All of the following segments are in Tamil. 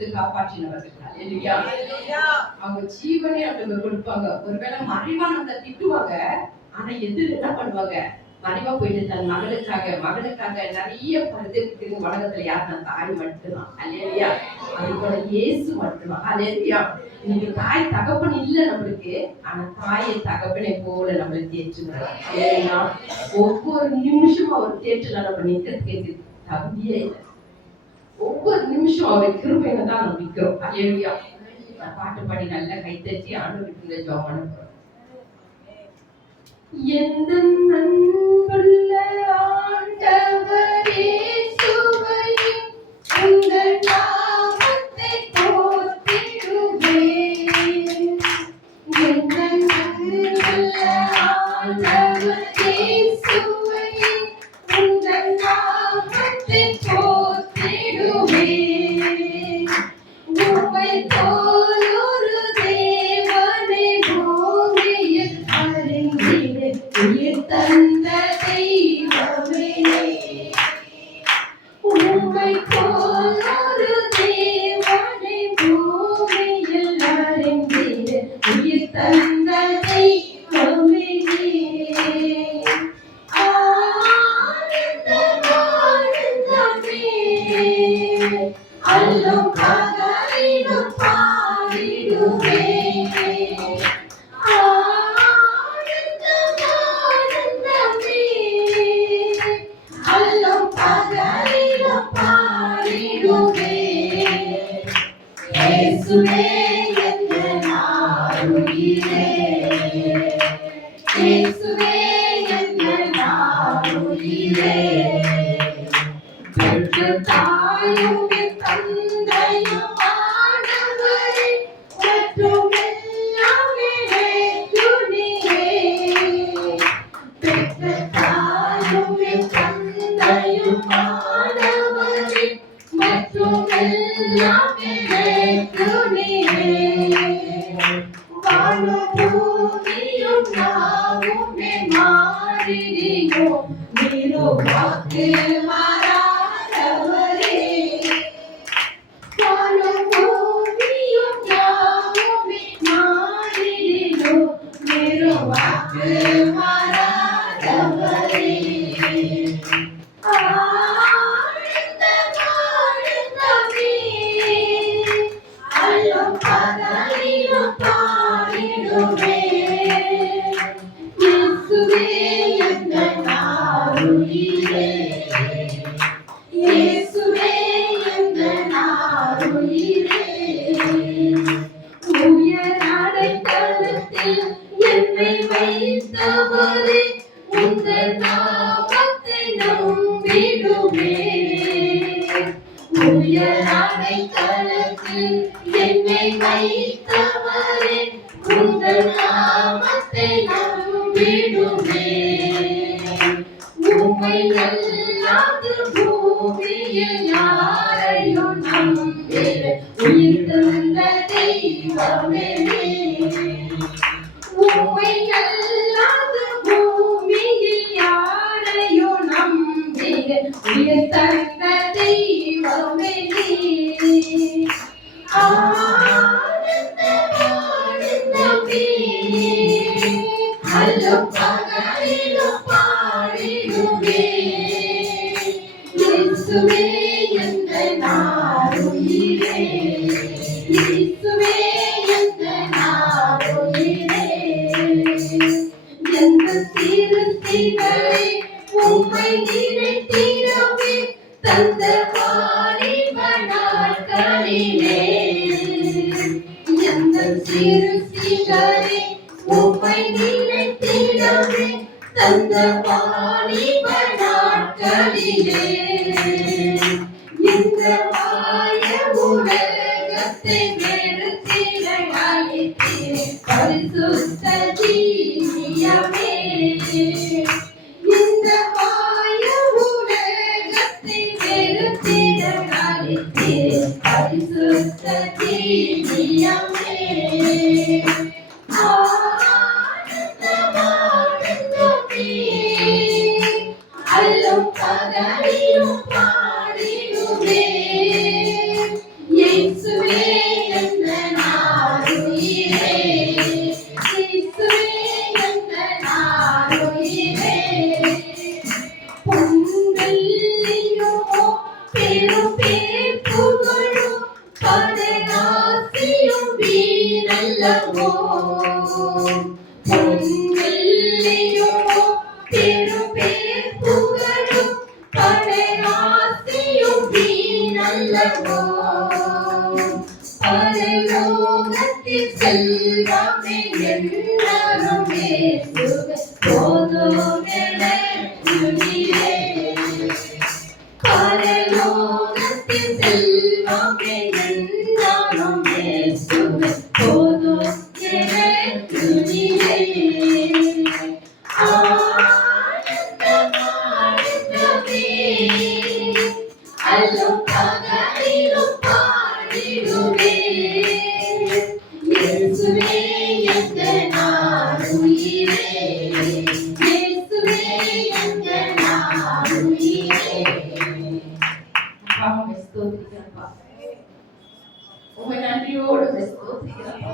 கொடுத்து காப்பாற்றினவர்கள். அல்லேலூயா. அவங்க ஜீவனே அவங்க கொடுப்பாங்க. ஒருவேளை மறைவா நம்மள திட்டுவாங்க, ஆனா எதிர் என்ன பண்ணுவாங்க, மறைவா போயிட்டு தன் மகனுக்காக நிறைய பரிதவிக்கிற உலகத்துல யாருன்னா தாய் மட்டும்தான். அல்லேலூயா. அது போல இயேசு மட்டும்தான். அல்லேலூயா. இன்னைக்கு தாய் தகப்பன் இல்ல நம்மளுக்கு, ஆனா தாயை தகப்பனை போல நம்மளை தேற்றுகிறார். அல்லேலூயா. ஒவ்வொரு நிமிஷமும் அவர் தேற்றல நம்ம நிக்கிறதுக்கு தகுதியே இல்லை. ஒவ்வொரு நிமிஷம் அவர் கிருபையில தான் நம்ம நிக்கிறோம். அல்லேலூயா. பாட்டு பாடி நல்லா கைத்தட்டி ஆண்டவருக்கு இந்த ஜெபம் பண்ண போறோம். எந்த அன்புள்ள ஆண்டவரே இயேசுவையும் உங்கள் நாமத்தை போற்றிடுவேன். எந்த அன்புள்ள ஆண்டவரே இயேசுவையும் உங்கள் நாமத்தை போற்றிடுவேன். உம்மை போல் ஒரு தேவனை பூமியில் அறிந்திட உயிர் தந்த தெய்வமே. உம்மை போல் ஒரு தேவனை பூமியில் அறிந்திட உயிர் தந்த தெய்வமே. அல்லும் பகலிலும் பாடிடுவேன். ஆனந்தமே அல்லும் பகலிலும் பாடிடுவேன். இயேசுவே என் ஆருயிரே, இயேசுவே என் ஆருயிரே. பெற்று தாயும் தந்தையும் ஆனவரே மற்றும் எல்லாம் இறைத்துணியே. பெற்ற தாயும் தந்தையும் ஆனவரே மற்றும் எல்லாம் இறைத்துணியே. வாழும் பூமியும் நாவுமே மாறிடியோம் நீரோ வாக்கு மாறாதவரே. வாழும் பூமியும் நாவுமே மாறிடியோம் நீரோ வாக்கு மாறாதவரே. ஆனந்தமே அல்லும் பகலிலும் பாடிடுவேன். இயேசுவே என் ஆருயிரே, இயேசுவே என் ஆருயிரே. உயர் அடைக்கலத்தில் என்னை வைத்தவரே உங்கள் நாமத்தை நம்பிடுவேன். உயர் அடைக்கலத்தில் என்னை வைத்தவரே உங்கள் நாமத்தை நம்பிடுவேன். உம்மை அல்லாது பூமியில் யாரையும் நம்பிட உயிர் தந்த தெய்வமே. உம்மை அல்லாது பூமியில் யாரையும் நம்பிட உயிர் தந்த தெய்வமே. ஆனந்தமே அல்லும் பகலிலும் பாடிடுவேன். இயேசுவே என் ஆருயிரே, இயேசுவே என் ஆருயிரே. எந்த சிறு சிறை உம்மை நினைத்திடவே தந்த வாலிப நாட்களிலே. எந்த சிறு சிறை உம்மை நினைத்திடவே தந்த வாலிப நாட்களிலே. இந்த மாய உலகத்தை வெறுத்திட அழைத்தீரே பரிசுத்த ஜீவியமே. இந்த மாய உலகத்தை வெறுத்திட அழைத்தீரே பரிசுத்த ஜீவியமே. ஆனந்தமே அல்லும் பகலிலும் பாடிடுவேன். இயேசு செல்வமே எல்லாரும் இயேசுவே போதும் எனக்குயிரே. பரலோகத்தின் செல்வமே எல்லாரும் இயேசுவே போதும் எனக்குயிரே. ஆனந்தம் ஆனந்தமே அல்லும் பகலிலும் பாடிடுவே. இயேசுவே எங்கள் உயிரே, இயேசுவே எங்கள் உயிரே. அப்பா உம்மை ஸ்தோத்திரிக்கிறப்பா, உம்மை நன்றியோடு ஸ்தோத்திரிக்கிறப்பா.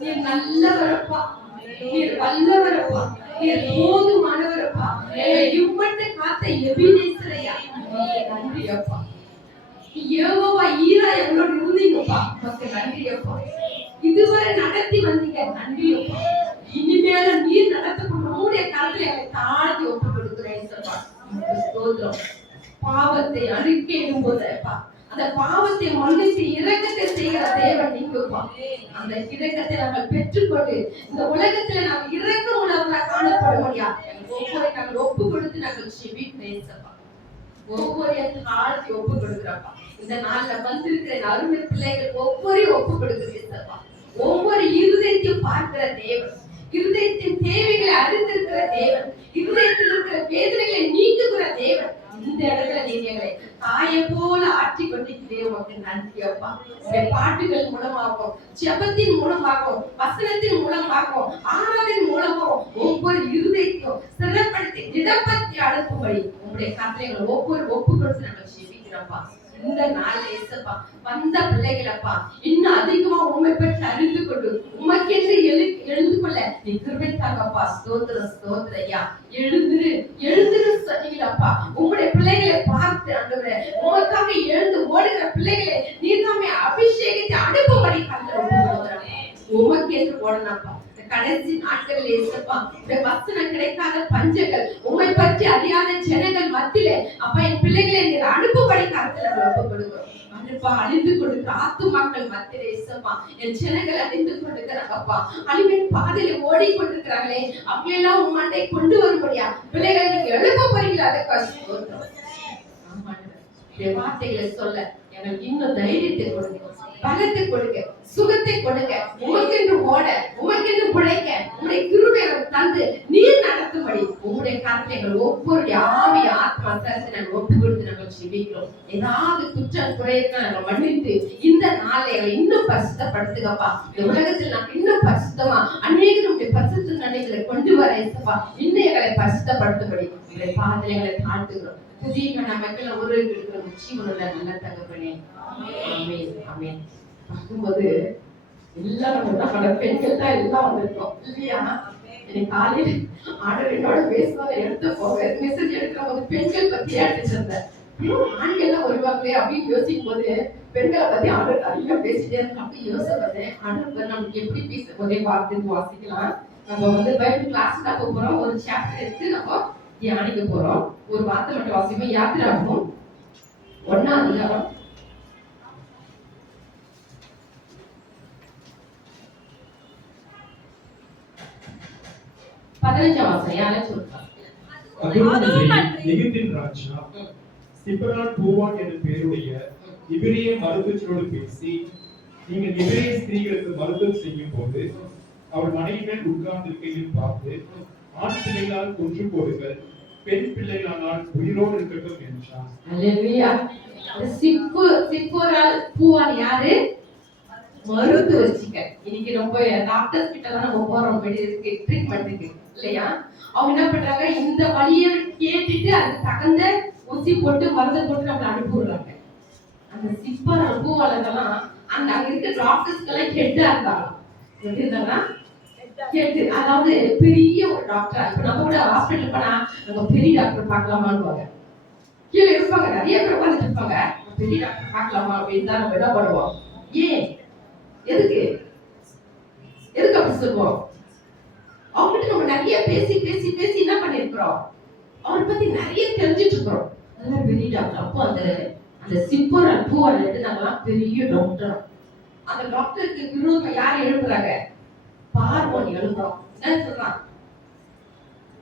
நீர் நல்லவரப்பா, நீர் வல்லவரப்பா, நீர் போதுமானவரப்பா. இவ்வளவு காத்த எபினேசரையா நன்றி அப்பா. யெகோவா ஈரா எங்களோட இருந்தீங்கப்பா, உமக்கு நன்றி அப்பா. இதுவரை நடத்தி வந்தீங்க, நன்றி அப்பா. இனிமேலும் நீர் நடத்தக்கூடிய உம்முடைய கரத்துல எங்களை தாழ்த்தி ஒப்பு கொடுக்கிறேன் அப்பா. ஸ்தோத்திரம். பாவத்தை அறிக்கையிடும் போது அப்பா, அந்த பாவத்தை மன்னித்து இரக்கத்தை செய்கிற தேவன் நீங்கப்பா. அந்த இரக்கத்தை நாங்கள் பெற்றுக்கொண்டு இந்த உலகத்துல நாங்கள் இரக்க உணர்வுல காணப்படுவோம்யா. ஒவ்வொரு நாங்கள் ஒப்பு கொடுத்து நாங்கள் செபிக்கிறேன். ஒவ்வொரு தாழ்த்தி ஒப்பு கொடுக்கிறப்பா. இந்த நாள்ல வந்திருக்கிற அருமை பிள்ளைகள் ஒவ்வொரு ஒப்பு கொடுக்கிறேன். ஒவ்வொரு இருதயத்தையும் பார்க்கிற தேவன், இருதயத்தின் தேவைகளை அறிந்திருக்கிற தேவன், இருதயத்தில் இருக்கிற வேதனைகளை நீக்குகிற தேவன். இந்த இடத்துல நீங்க எங்களை தாயை போல ஆட்சி கொண்டிருக்கிறே. உனக்கு நன்றி அப்பா. பாட்டுகள் மூலமாகவும், ஜெபத்தின் மூலமாகவும், வசனத்தின் மூலமாகவும், ஆராதனை மூலமாகவும் ஒவ்வொரு இருதயத்தையும் சிறப்படுத்தி திடப்படுத்தி அனுப்பும்படி உங்களுடைய கட்டளைகளை ஒவ்வொரு ஒப்பு கொடுத்து நாங்கள் ஜெபிக்கிறோம்ப்பா. இந்த நாள் ஏசப்பா வந்த பிள்ளைகளப்பா இன்னும் அதிகமா உண்மை பற்றி அறிந்து கொண்டு உமக்கென்று எழுந்து கொள்ள நீ கிருபை தாங்கப்பா. ஸ்தோத்திரம் ஸ்தோத்திரம் ஐயா. எழுந்துரு சொன்னீங்களப்பா. உங்களுடைய பிள்ளைகளை பார்த்து ஆண்டவரே, உமக்காக எழுந்து ஓடுகிற பிள்ளைகளை நீர் தாமே அபிஷேகத்தை அனுப்பும்படி கர்த்தர் உமக்கு என்று ஓடனாப்பா. கடைசி நாட்களில் ஏசப்பா வசனம் கிடைக்காத பஞ்சங்கள், உண்மை பற்றி அறியாத ஜனங்கள் மத்தியிலே அப்பா என் பிள்ளைகளை நீர் அனுப்பும்படி கருத்துல ஒப்பு கொடுக்கிறோம். அனுப்பா அழிந்து கொடுக்கிற ஆத்துமாக்கள் மத்தியிலே ஏசப்பா என் ஜனங்கள் அழிந்து கொண்டிருக்கிறாங்கப்பா. அழிவின் பாதையில ஓடிக்கொண்டிருக்கிறாங்களே, அப்படியெல்லாம் உன் மண்டை கொண்டு வரும்படியா பிள்ளைகளை நீங்க எழுப்ப போறீங்களா? அதை வார்த்தைகளை சொல்ல எனக்கு இன்னும் தைரியத்தை கொடுங்க, பலத்தை கொடுங்க, சுகத்தை கொடுங்க. உமக்கென்று ஓட, உமக்கென்று உழைக்க உங்களுடைய கிருபை தந்து நீர் நடத்தும்படி உங்களுடைய கருத்தை எங்கள் ஒவ்வொரு ஆவி ஆத்மா சரத்தை நாங்கள் ஒப்பு கொடுத்து நாங்கள் ஜெபிக்கிறோம். ஏதாவது குற்றம் குறையிருக்க நாங்கள் மன்னித்து இந்த நாளை இன்னும் பரிசுத்தப்படுத்துங்கப்பா. இந்த உலகத்தில் நாங்கள் இன்னும் பரிசுத்தமா அநேகருடைய பரிசுத்த நன்மைகளை கொண்டு வர ஏசப்பா இன்னும் எங்களை பரிசுத்தப்படுத்தும்படி உங்களுடைய பாதங்களை எங்களை தாழ்த்துகிறோம். புதிய நமக்குள்ள ஒரு இருக்கிற ஜீவனுள்ள நல்ல தகப்பனே. ஆமென் ஆமென். பார்க்கும்போது எல்லாரும் நம்மளோட பெண்கள் தான் எல்லாம் வந்திருக்கோம் இல்லையா? எனக்கு காலையில் ஆர்டர் என்னோட பேசுவதை எடுத்து போக மெசேஜ் எடுக்கிற போது பெண்கள் பத்தி எடுத்துருந்தேன். ஆண்கள்லாம் வருவாங்களே அப்படின்னு யோசிக்கும் போது பெண்களை பத்தி ஆர்டர் நிறைய பேசிட்டே இருக்கேன். அப்படி யோசிப்பேன் ஆர்டர் நமக்கு எப்படி பேச ஒரே வார்த்தை வாசிக்கலாம். நம்ம பைபிள் கிளாஸ் தான் போறோம். ஒரு சாப்டர் எடுத்து நம்ம தியானிக்க போறோம். ஒரு வார்த்தை மட்டும் வாசிப்போம். யாத்திராகமம் 1ஆம் அதிகாரம் 15ஆம் வசனம். யாரை சொல்றாங்க? எகிப்தின் ராஜா சிப்ரான் பூவான் என்ற பெயருடைய இபிரிய மருத்துவரோடு பேசி, நீங்கள் இபிரிய ஸ்திரீகளுக்கு மருத்துவம் செய்யும் போது அவள் மனைவி மேல் உட்கார்ந்திருக்கையில் பார்த்து, ஆண் பிள்ளைகளால் கொன்று போடுங்கள், பெண் பிள்ளைகளானால் உயிரோடு இருக்கட்டும் என்றான். அல்லேலூயா. சிப்போரால் பூவான் யாரு? மருத்துவச்சிங்க. இன்னைக்கு ரொம்ப டாக்டர்ஸ் கிட்ட தான் நம்ம போறோம் ட்ரீட்மெண்ட்டுக்கு இல்லையா? அவங்க என்ன பண்றாங்க, இந்த வழியை கேட்டுட்டு அது தகுந்த ஊசி போட்டு மருந்து போட்டு நம்மள அனுப்பிடுறாங்க. அந்த சிப்போரால் பூவாலெல்லாம் அந்த அங்க இருக்க டாக்டர்ஸ்க்கெல்லாம் ஹெட்டா இருந்தாலும் எப்படி இருந்தாங்கன்னா கேட்டு, அதாவது பெரிய ஒரு டாக்டர். இப்ப நம்ம கூட ஹாஸ்பிட்டல் போனா நம்ம பெரிய டாக்டர் பார்க்கலாமான்னு கீழே இருப்பாங்க, நிறைய பேர் உட்காந்துட்டு இருப்பாங்க. பெரிய டாக்டர் பார்க்கலாமா அப்படின்னு தான் நம்ம என்ன பண்ணுவோம். ஏன் எதுக்கு அப்படி சொல்லுவோம்? அவங்ககிட்ட நம்ம நிறைய பேசி பேசி பேசி என்ன பண்ணிருக்கிறோம், அவரை பத்தி நிறைய தெரிஞ்சிட்டு இருக்கிறோம். அதெல்லாம் பெரிய டாக்டர். அப்போ அந்த சிப்போரால் பூவால் எடுத்து நாங்கெல்லாம் பெரிய டாக்டர். அந்த டாக்டருக்கு விரோதமா யார் எழுப்புறாங்க? பார்வோன் எழுப்புறான். என்ன சொல்றான்?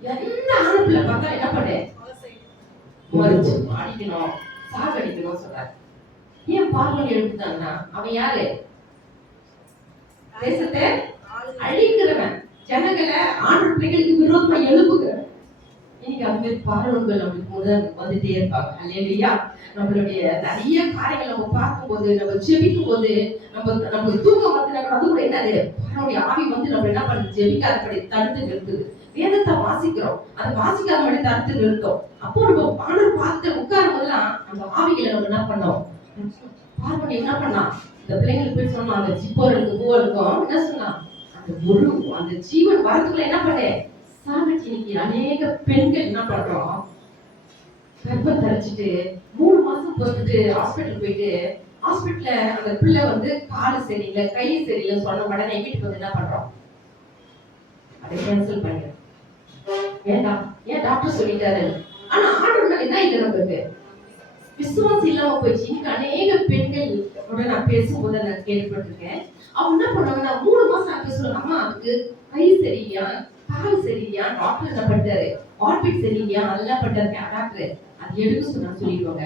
எந்த ஆணு பிள்ளை பார்த்தா என்ன பண்ணு? மறிச்சு அடிக்கணும், சாகடிக்கணும் சொல்றாரு. ஏன் பார்வோன் எழுப்புதான்னா, அவன் யாரு? தேசத்தை அழிக்கிறவன், ஜனங்களை ஆண் பிள்ளைகளுக்கு விரோதமா எழுப்புகிறவன். இன்னைக்கு அவங்க பார்வன்கள் நம்மளுக்கு முதல் வந்துட்டே இருப்பாங்க. அல்லேலூயா. நம்மளுடைய நிறைய காரியங்கள் நம்ம பார்க்கும்போது, நம்ம ஜெபிக்கும் போது, நம்ம தூக்கம் வந்து அது கூட என்னது, பார்வனுடைய ஆவி வந்து நம்ம என்ன பண்ணுது, ஜெபிக்காதபடி தடுத்து நிறுத்துது. வேதத்தை வாசிக்கிறோம், அதை வாசிக்காதபடி தடுத்து நிறுத்தோம். அப்போ நம்ம ஆண்டவர் பார்த்து உட்காரும் போதெல்லாம் அந்த ஆவிகளை நம்ம என்ன பண்ணோம்? பார்வன் என்ன பண்ணா, இந்த பிள்ளைங்களுக்கு போய் சொன்னா, அந்த ஜிப்போருக்கு பூவலுக்கும் என்ன சொன்னா, அந்த ஜீவன் வரத்துக்குள்ள என்ன பண்ணு, சாகடிச்சு. இன்னைக்கு அநேக பெண்கள் என்ன பண்றோம், கர்ப்பம் தரிச்சிட்டு 3 மாசம் பொறுத்துட்டு ஹாஸ்பிட்டல் போயிட்டு, ஹாஸ்பிட்டல்ல அந்த பிள்ளை வந்து காலு சரியில்லை, கை சரியில்லை சொன்ன உடனே வீட்டுக்கு வந்து என்ன பண்றோம், அதை கேன்சல் பண்ணிடுறோம். ஏன் டாக்டர் சொல்லிட்டாரு. ஆனா ஆண்டவர் என்ன இல்லை, நமக்கு விசுவாசம் இல்லாம போயிடுச்சு. இன்னைக்கு அநேக பெண்கள் நான் பேசும்போது நான் கேள்விப்பட்டிருக்கேன். அவங்க என்ன பண்ணுவாங்கன்னா 3 மாசம் ஆச்சு சொல்லுவாங்க, அம்மா அதுக்கு கை சரியில்லையா, கால் சரியில்லையா, டாக்டர் என்ன பண்ணிட்டாரு, ஆர்பிட் சரியில்லையா, அதெல்லாம் பண்ணிட்டாரு டாக்டர், அது எடுக்க சொன்னா சொல்லிடுவாங்க.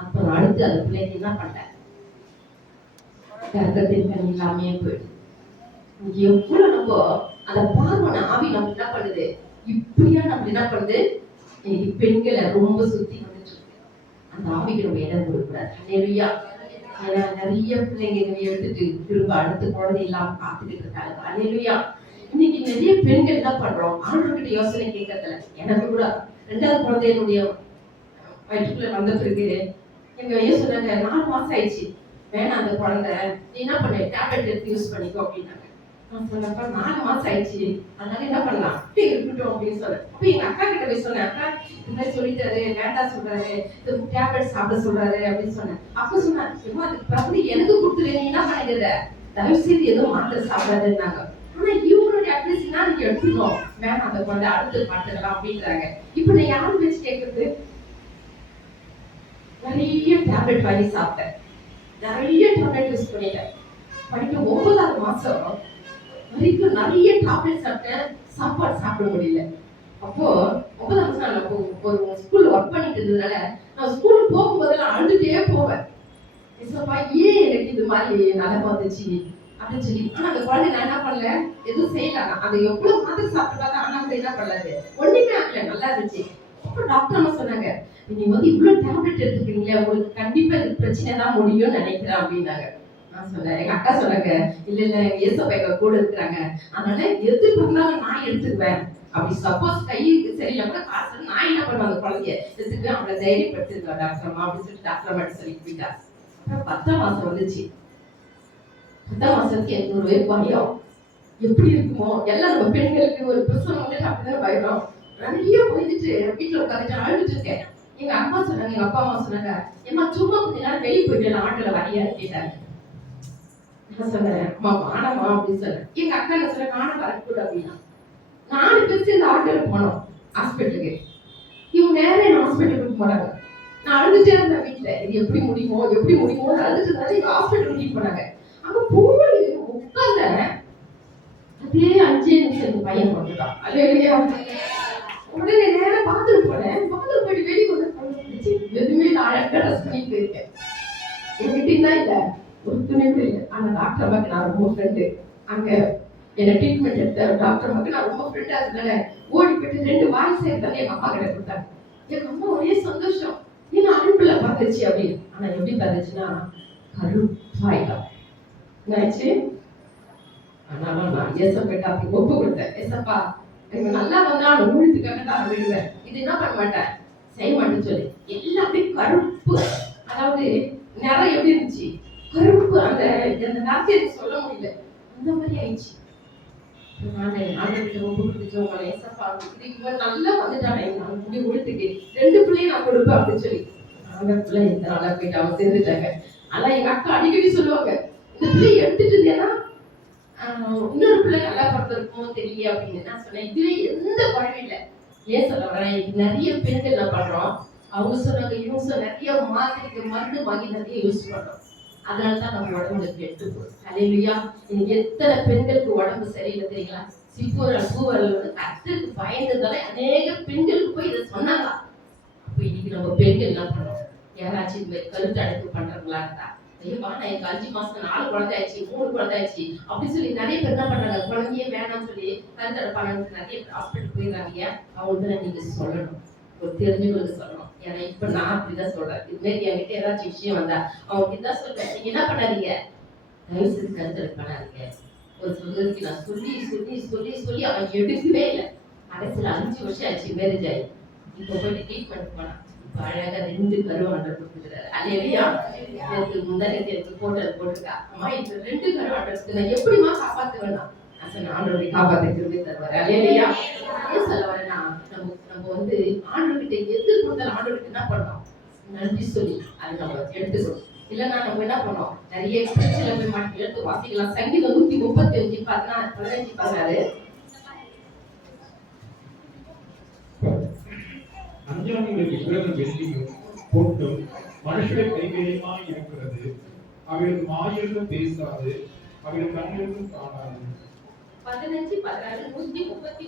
அப்புறம் அடுத்து அந்த பிள்ளைக்கு என்ன பண்ண, கர்ப்பத்தின் கண் இல்லாமே போயிடுது. எவ்வளவு நம்ம அந்த பார்வன ஆவி நம்ம என்ன பண்ணுது, இப்படியா நம்ம என்ன பண்ணுது, பெண்களை ரொம்ப சுத்தி வந்துட்டு இருக்கு. அந்த ஆவிக்கு நம்ம இடம் கொடுக்கூடாது. அல்லேலூயா. ஏன்னா நிறைய பிள்ளைங்க எடுத்துட்டு திரும்ப அடுத்த குழந்தை இல்லாம காத்துக்கிட்டு இருக்காங்க. அல்லேலூயா. இன்னைக்கு நிறைய பெண்கள் என்ன பண்றோம், ஆண்டவர்கிட்ட யோசனை கேட்கறதுல. எனக்கு கூட 2வது குழந்தையினுடைய வயிற்றுக்குள்ள வந்த பிறகு எங்க ஐயா சொன்னாங்க, 4 மாசம் ஆயிடுச்சு, வேணாம் அந்த குழந்தை, நீ என்ன பண்ண, டேப்லெட் எடுத்து யூஸ் பண்ணிக்கோ அப்படின்னாங்க. நான் சொன்னப்ப 4 மாசம் ஆயிடுச்சு, அதனால என்ன பண்ணலாம், இருக்கட்டும் அப்படின்னு சொன்னேன். அப்ப எங்க அக்கா கிட்ட போய் சொன்னேன், அக்கா இந்த மாதிரி சொல்லிட்டாரு, வேண்டாம் சொல்றாரு, டேப்லெட் சாப்பிட சொல்றாரு அப்படின்னு சொன்னேன். அப்ப சொன்னேன், அதுக்கு பகுதி எனக்கு கொடுத்துரு, நீ என்ன பண்ணிடுற, தயவு செய்து எதுவும் மாத்திரை சாப்பிடாதுன்னாங்க. ஆனா இவங்களுடைய அட்வைஸ் என்ன, நீங்க எடுத்துக்கணும், வேணாம் அந்த குழந்தை அடுத்து பார்த்துக்கலாம் அப்படின்றாங்க. இப்ப நான் யாரும் பேச்சு கேட்கறது, நிறைய டேப்லெட் வாங்கி சாப்பிட்டேன், நிறைய டேப்லெட் யூஸ் பண்ணிட்டேன். பண்ணிட்டு 9வது மாசம் வரைக்கும் நிறைய டேப்லெட் சாப்பிட்டேன், சாப்பாடு சாப்பிட முடியல. அப்போ 9வது மாசம் நான் ஒரு ஸ்கூல்ல ஒர்க் பண்ணிட்டு இருந்ததுனால நான் ஸ்கூலுக்கு போகும்போதெல்லாம் அழுதுட்டே போவேன். ஏன் எனக்கு இது மாதிரி நிலைமை வந்துச்சு அப்படின்னு சொல்லி. ஆனா அந்த குழந்தை நான் என்ன பண்ணல, எதுவும் செய்யலாம், அது எவ்வளவு மாத்திரை சாப்பிட்டு பார்த்தா, ஆனா வந்து என்ன பண்ணலாது, ஒண்ணுமே ஆகல, நல்லா இருந்துச்சு. அப்புறம் டாக்டர் அம்மா சொன்னாங்க, நீங்க வந்து இவ்வளவு டேப்லெட் எடுத்துக்கிறீங்களே, உங்களுக்கு கண்டிப்பா இது பிரச்சனை தான் முடியும்னு நினைக்கிறேன் அப்படின்னாங்க. நான் சொன்னேன், எங்க அக்கா சொன்னாங்க, இல்ல ஏசப்பா எங்க கூட இருக்கிறாங்க, அதனால எது பண்ணாலும் நான் எடுத்துக்குவேன், அப்படி சப்போஸ் கை சரியில்லை கூட காசு நான் என்ன பண்ணுவேன், அந்த குழந்தைய எடுத்துக்குவேன், அவங்களை தைரியப்படுத்திருக்கா டாக்டர் அம்மா அப்படின்னு சொல்லிட்டு டாக்டர் அம்மா சொல்லி போயிட்டா. அப்புறம் 10ஆம் மாசம் வந்துச்சு. 10ஆம் மாசத்துக்கு எனக்கு ஒரு பயம், எப்படி இருக்குமோ, எல்லாம் நம்ம பெண்களுக்கு ஒரு பிரசவம் வந்துட்டு அப்படிதான் பயம். நிறைய போயிட்டு வீட்டுல உட்காந்துட்டு அழுதுட்டு இருக்கேன். எங்க அம்மா சொன்னாங்க, எங்க அப்பா அம்மா சொன்னாங்க, ஏமா சும்மா கொஞ்ச நேரம் வெளியே போயிட்டு ஆட்டோல வரையா கேட்டாங்க. நான் சொன்னேன், அம்மா வானமா அப்படின்னு சொன்னேன். எங்க அக்கா என்ன சொன்ன, காண வரக்கூடாது அப்படின்னா. 4 பேர் சேர்ந்து ஆட்டோல போனோம் ஹாஸ்பிட்டலுக்கு. இவங்க நேரம் என்ன ஹாஸ்பிட்டலுக்கு போனாங்க. நான் அழுதுட்டே இருந்தேன் வீட்டுல, இது எப்படி முடியுமோ அழுதுட்டு இருந்தாலும் எங்க ஹாஸ்பிட்டல் கூட்டிட்டு போனாங்க. அங்க போய் உட்கார்ந்த அதே 5 நிமிஷம் பையன் வந்துட்டான். அல்லேலூயா. உடனே நேரம் பாத்ரூம் போனேன். பாத்ரூம் போயிட்டு வெளியே வந்து எதுவுமே நான் அழகா ட்ரெஸ் பண்ணிட்டு போயிருக்கேன். என்கிட்ட இல்ல ஒரு துணி கூட இல்லை. ஆனா டாக்டர் அம்மாக்கு நான் ரொம்ப ஃப்ரெண்டு. அங்க என்ன ட்ரீட்மெண்ட் எடுத்த டாக்டர் அம்மாக்கு நான் ரொம்ப ஃப்ரெண்டா இருந்தேன். ஓடி போயிட்டு 2 வாய் சேர்த்தாலே எங்க அம்மா கிட்ட கொடுத்தாங்க. எங்க அம்மா ஒரே சந்தோஷம், ஏன்னா அனுப்புல பார்த்துச்சு அப்படின்னு. ஆனா எப்படி பார்த்துச்சுன்னா கருப்பாயிட்டோம். என்னாச்சு, ஆனாலும் நான் ஏசப்பா அப்படி ஒப்பு கொடுத்தேன். ஏசப்பா எனக்கு நல்லா வந்தா அந்த ஊழியத்துக்காக தான் விடுவேன், இது என்ன பண்ண மாட்டேன், செய்ய மாட்டேன்னு சொல்லி எல்லாமே கருப்பு. அதாவது நிறம் எப்படி இருந்துச்சு, கருப்பு. அந்த நேரத்தை எனக்கு சொல்ல முடியல, அந்த மாதிரி ஆயிடுச்சு. நல்லா வந்துட்டானே முடி உழுத்துக்கு 2 பிள்ளையும் நான் கொடுப்பேன் அப்படின்னு சொல்லி நாங்க பிள்ளை இந்த நாளா போயிட்டு அவங்க சேர்ந்துட்டாங்க. ஆனா எங்க அக்கா அடிக்கடி சொல்லுவாங்க, இந்த பிள்ளையை எடுத்துட்டு இருந்தேன்னா இன்னொரு பிள்ளை நல்லா பிறந்திருக்குமோ தெரியல அப்படின்னு. நான் சொன்னேன், இதுவே எந்த குழந்தை இல்லை. ஏன் சொல்ல வரேன், நிறைய பெண்கள் என்ன பண்றோம், அவங்க சொன்னாங்க, இவங்க நிறைய மாத்திரைக்கு மருந்து வாங்கி நிறைய யூஸ் பண்றோம். அதனாலதான் நம்ம உடம்புல கெட்டு போகுது. அல்லேலூயா. இன்னைக்கு எத்தனை பெண்களுக்கு உடம்பு சரியில்லை தெரியுங்களா? சிப்போரல் பூவரல் வந்து கர்த்தருக்கு பயந்ததால அநேக பெண்களுக்கு போய் இதை சொன்னாங்க. அப்ப இன்னைக்கு நம்ம பெண்கள் என்ன பண்ணோம்? யாராச்சும் இந்த மாதிரி கருத்து அடைப்பு பண்றவங்களா இருந்தா, ஐயோப்பா நான் எனக்கு 5 மாசம் 4 குழந்தை ஆயிடுச்சு 3 குழந்தை ஆயிடுச்சு அப்படி சொல்லி நிறைய பேர் என்ன பண்றாங்க? குழந்தையே வேணாம்னு சொல்லி கருத்து அடைப்பாளருக்கு நிறைய பேர் ஹாஸ்பிட்டல் போயிடுறாங்க. அவங்களுக்கு நீங்க சொல்லணும், ஒரு தெரிஞ்சவங்களுக்கு சொல்லணும். ஏன்னா இப்ப நான் அப்படிதான் சொல்றேன். இது மாதிரி என்கிட்ட ஏதாச்சும் விஷயம் வந்தா அவங்க இதான் சொல்றேன், நீங்க என்ன பண்ணாதீங்க, தயவு செய்து கருத்து அடைப்பு பண்ணாதீங்க. ஒரு சகோதரிக்கு நான் சொல்லி சொல்லி சொல்லி சொல்லி அவன் எடுக்கவே இல்லை. கடைசியில் 5 வருஷம் ஆச்சு மேரேஜ் ஆகி. இப்போ போயிட்டு ட்ரீட்மெண்ட் போனா இப்போ அழகா 2 கருவாண்டை கொடுத்துக்கிறாரு. அல்லேலூயா. எனக்கு முந்தானத்து எனக்கு போட்டிருக்கா, அம்மா இந்த 2 கருவாண்டை நான் எப்படிமா காப்பாத்துவேன்னா, ஆண்டவரை காப்பாத்துறதுக்கு தருவாரு. அல்லேலூயா. ஏன் சொல்ல வரேன்னா, நம்ம வந்து ஆண்டவர்கிட்ட எது கொடுத்தாலும் ஆண்டவர்கிட்ட என்ன பண்ணோம்? நன்றி சொல்லி அதை நம்ம எடுத்துக்கணும். இல்லைன்னா நம்ம என்ன பண்ணோம்? நிறைய பிரச்சனை போய் மாட்டி எடுத்து வாசிக்கலாம். சங்கீதம் 135 15 16. அஞ்ஞானிகள் விக்கிரகம் வெள்ளியும் பொட்டும் மனுஷருடைய கைவேலையுமாய் இருக்கிறது. அவைகள் வாயிலும் பேசாது, அவைகள் கண்ணிலும் காணாது. 15 16 139.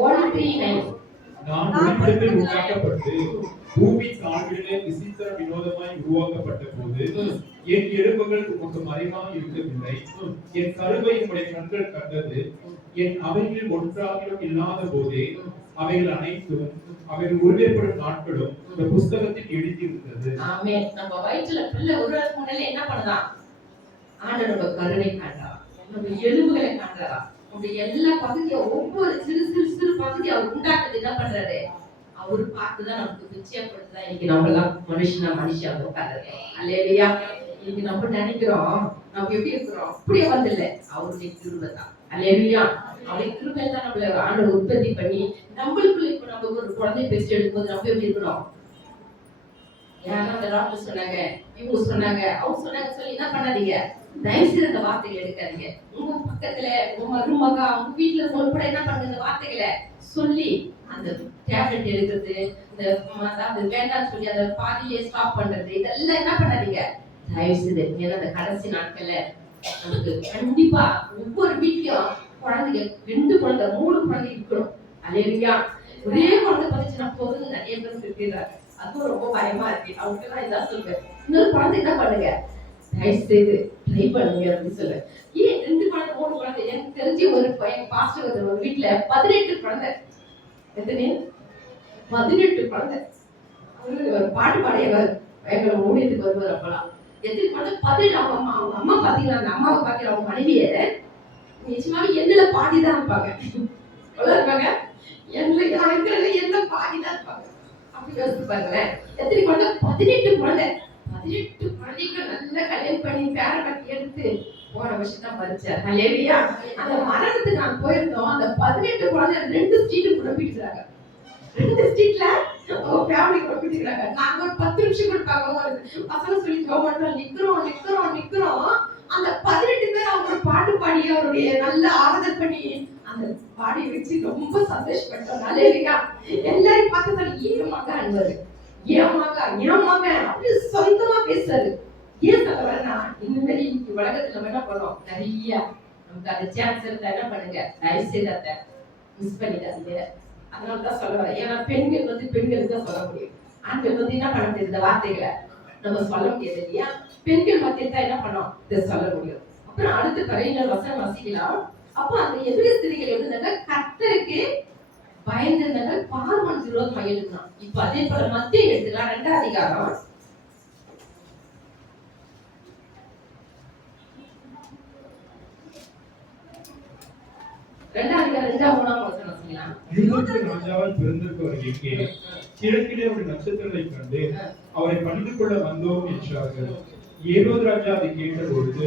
139. நான் உன்னிடத்தில் உண்டாக்கப்பட்டு பூமி தாழ்விலே விசித்திர வினோதமாய் உருவாக்கப்பட்ட போது என் எலும்புகள் உமக்கு மறைவாய் இருக்கவில்லை. என் கருவை உம்முடைய கண்கள் கண்டது. என் அவைகளில் ஒன்றாகிலும் இல்லாத போதே அவைகள் அனைத்தும் அவைகள் உருவேற்படும் நாட்களும் இந்த புஸ்தகத்தில் எழுதியிருந்தது. ஆமென். நம்ம வயிற்றுல பிள்ளை உருவாக்கு முன்னால என்ன பண்ணலாம்? ஆண்டவர் நம்ம கருணை காண்றார், நம்ம எலும்புகளை காண்றாரா, நம்ம எல்லா பகுதியும் ஒவ்வொரு சிறு சிறு சிறு பகுதி அவர் உண்டாக்குறது என்ன பண்றாரு? அவரு பார்த்துதான் நமக்கு நிச்சயப்படுத்தா இன்னைக்கு நம்ம எல்லாம் மனுஷா உட்கார்ந்துருக்கோம். அல்லேலூயா. இன்னைக்கு நம்ம நினைக்கிறோம் நம்ம எப்படி இருக்கிறோம், அப்படியே வந்துல்ல, அவருடைய கிருபை தான். அல்லேலூயா. அவருடைய கிருபை தான் நம்மள ஆண்டவர் உற்பத்தி பண்ணி நம்மளுக்குள்ள இப்ப நம்ம ஒரு குழந்தை பெற்று எடுக்கும்போது நம்ம எப்படி இருக்கிறோம்? யாரும் அந்த டாக்டர் சொன்னாங்க, இவங்க சொன்னாங்க, அவங்க சொன்னாங்க சொல்லி என்ன பண்ணாதீங்க, தயவு செய்து அந்த வார்த்தைகளை எடுக்காதீங்க. உங்க பக்கத்துல உங்க மருமகா உங்க வீட்டுல கூட என்ன பண்ணுங்க, இந்த வார்த்தைகளை சொல்லி அந்த டேப்லெட் எடுக்கிறது, இந்த அதாவது வேண்டாம்னு சொல்லி அதை பாதியிலே ஸ்டாப் பண்றது, இதெல்லாம் என்ன பண்ணாதீங்க தயவு செய்து. ஏன்னா அந்த கடைசி நாட்கள்ல நமக்கு கண்டிப்பா ஒவ்வொரு வீட்லயும் குழந்தைங்க 2 குழந்தை 3 குழந்தை இருக்கணும். அல்லேலூயா. ஒரே குழந்தை பதிச்சுனா போதும் நிறைய பேர் சொல்லிடுறாங்க. அதுவும் ரொம்ப பயமா இருக்கு. அவங்களுக்கு எல்லாம் இதான் சொல்லுவேன், இன்னொரு குழந்தை என்ன பண்ணுங்க தயவு செய்து ட்ரை பண்ணுங்க அப்படின்னு சொல்லுவேன். ஏன் 2 குழந்தை 3 குழந்தை? எனக்கு தெரிஞ்சு ஒரு பையன் பாஸ்டர் ஒரு வீட்டுல 18 குழந்தை. எத்தனை? 18 குழந்தை. அவரு ஒரு பாட்டு பாடியவர் எங்களை ஊழியத்துக்கு வருவார். அப்பெல்லாம் எத்தனை குழந்தை? 18. அவங்க அம்மா பாத்தீங்களா, அந்த அம்மாவை பாக்கிற அவங்க மனைவிய நிச்சயமாக எண்ணில பாதிதான் இருப்பாங்க. எவ்வளவு இருப்பாங்க? எண்ணில பாதிதான் இருப்பாங்க. அப்படி யோசிச்சு பாருங்களேன். எத்தனை குழந்தை? 18 குழந்தை. 18 குழந்தைக்கு நல்ல கல்யாணம் பண்ணி பேர கட்டி எடுத்து போன வருஷம் தான் மறிச்சார். அல்லேலூயா. அந்த மரணத்துக்கு நான் போயிருந்தோம். அந்த 18 குழந்தை 2 ஸ்ட்ரீட் குழப்பிட்டுறாங்க. 2 ஸ்ட்ரீட்ல அவங்க ஃபேமிலி குழப்பிட்டுறாங்க. நாங்க ஒரு 10 நிமிஷம் கொடுப்பாங்க. பசங்க சொல்லி ஜோமன்ல நிக்கிறோம். அந்த 18 பேர் அவங்களோட பாட்டு பாடி அவருடைய நல்ல ஆராதனை பண்ணி அந்த பாடி வச்சு ரொம்ப சந்தோஷப்பட்டோம். அல்லேலூயா. எல்லாரும் பார்த்து சொல்லி ஏமாங்க அன்பரு, ஏமாங்க அப்படி சொந்தமா பேசுறாரு. ஏன் சொல்ல வரேன்னா, இந்த மாதிரி உலகத்துல நம்ம என்ன பண்ணோம், நிறைய நமக்கு அந்த சான்ஸ் இருந்தா என்ன பண்ணுங்க, தயவு செய்து அதை மிஸ் பண்ணிடாதீங்க. அதனாலதான் சொல்ல வரேன். ஏன்னா பெண்கள் வந்து பெண்களுக்கு தான் சொல்ல முடியும். ஆண்கள் வந்து என்ன பண்ண முடியாது, இந்த வார்த்தைகளை நம்ம சொல்ல முடியாது இல்லையா? பெண்கள் மத்தியில் தான் என்ன பண்ணோம், இதை சொல்ல முடியும். அப்புறம் அடுத்து கரையினர் வசனம் வசிக்கலாம். அப்போ அந்த எதிரி ஸ்திரீகள் இருந்தாங்க, கர்த்தருக்கு பயந்திருந்தாங்க, பார்வன் விரோதமாக எழுதினான். இப்ப அதே போல மத்திய எடுத்துக்கலாம். 2ஆம் அதிகாரம் 2ஆம் 3ஆம் வசனம் வசிக்கலாம். யூதருக்கு ராஜாவால் பிறந்திருப்பவர் எங்கே? கிழக்கிலே ஒரு நட்சத்திரத்தை கண்டு அவரை பணிந்து கொள்ள வந்தோம் என்றார்கள். ஏரோது ராஜா அதை கேட்ட பொழுது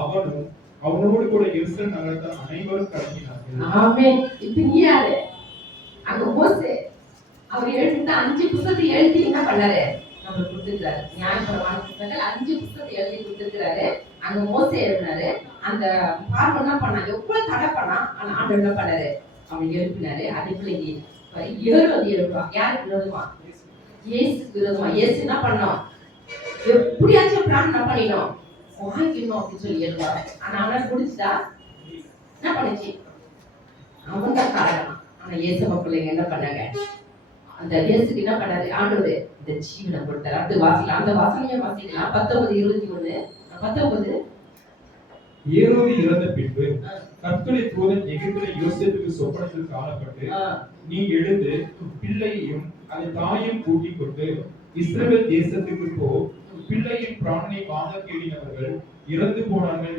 அவனும் அவனோடு கூட எருசலேம் நகரத்தார் அனைவரும் கலங்கினார்கள். ஆமென். இப்ப நீ யாரு? அங்க மோசே அவர் எழுதின 5 புத்தகத்தை எழுதி என்ன பண்ணாரு, நமக்கு கொடுத்துருக்காரு. நியாயப்பிரமாண புத்தகங்கள் 5 புத்தகத்தை எழுதி கொடுத்துருக்காரு. அங்க மோசே எழுதினாரு. அந்த பார்வன் என்ன பண்ணா, எவ்வளவு தடை பண்ணா, ஆனா ஆண்டவர் என்ன பண்ணாரு, அவன் எழுப்பினாரு. அதே போல ஏரோது எழுப்புவான். யாருக்கு விரோதமா? இயேசுக்கு விரோதமா. இயேசு என்ன பண்ணோம், எப்படியாச்சும் பிளான் என்ன பண்ணிடணும், வாங்கிடணும் அப்படின்னு சொல்லி எழுதுவாங்க. ஆனா அவனால முடிச்சுதா? என்ன பண்ணுச்சு? அவன் தான் காரணம். ஆனா ஏசப்பா பிள்ளைங்க என்ன பண்ணாங்க? அந்த இயேசுக்கு என்ன பண்ணாரு ஆண்டவர்? இந்த ஜீவனை கொடுத்தாரு. அடுத்து வாசிக்கலாம், அந்த வாசனையை வாசிக்கலாம். 19:21. 19. ஏரோது இறந்த பின்பு கர்த்தருடைய தூதன் எகிப்திலே யோசேப்புக்கு சொப்பனத்தில் காணப்பட்டு, நீ எழுந்து பிள்ளையையும் அதை தாயையும் கூட்டிக் கொண்டு இஸ்ரவேல் தேசத்துக்கு போ, பிள்ளையின் பிராணனை வாங்க தேடினவர்கள் இறந்து போனார்கள்.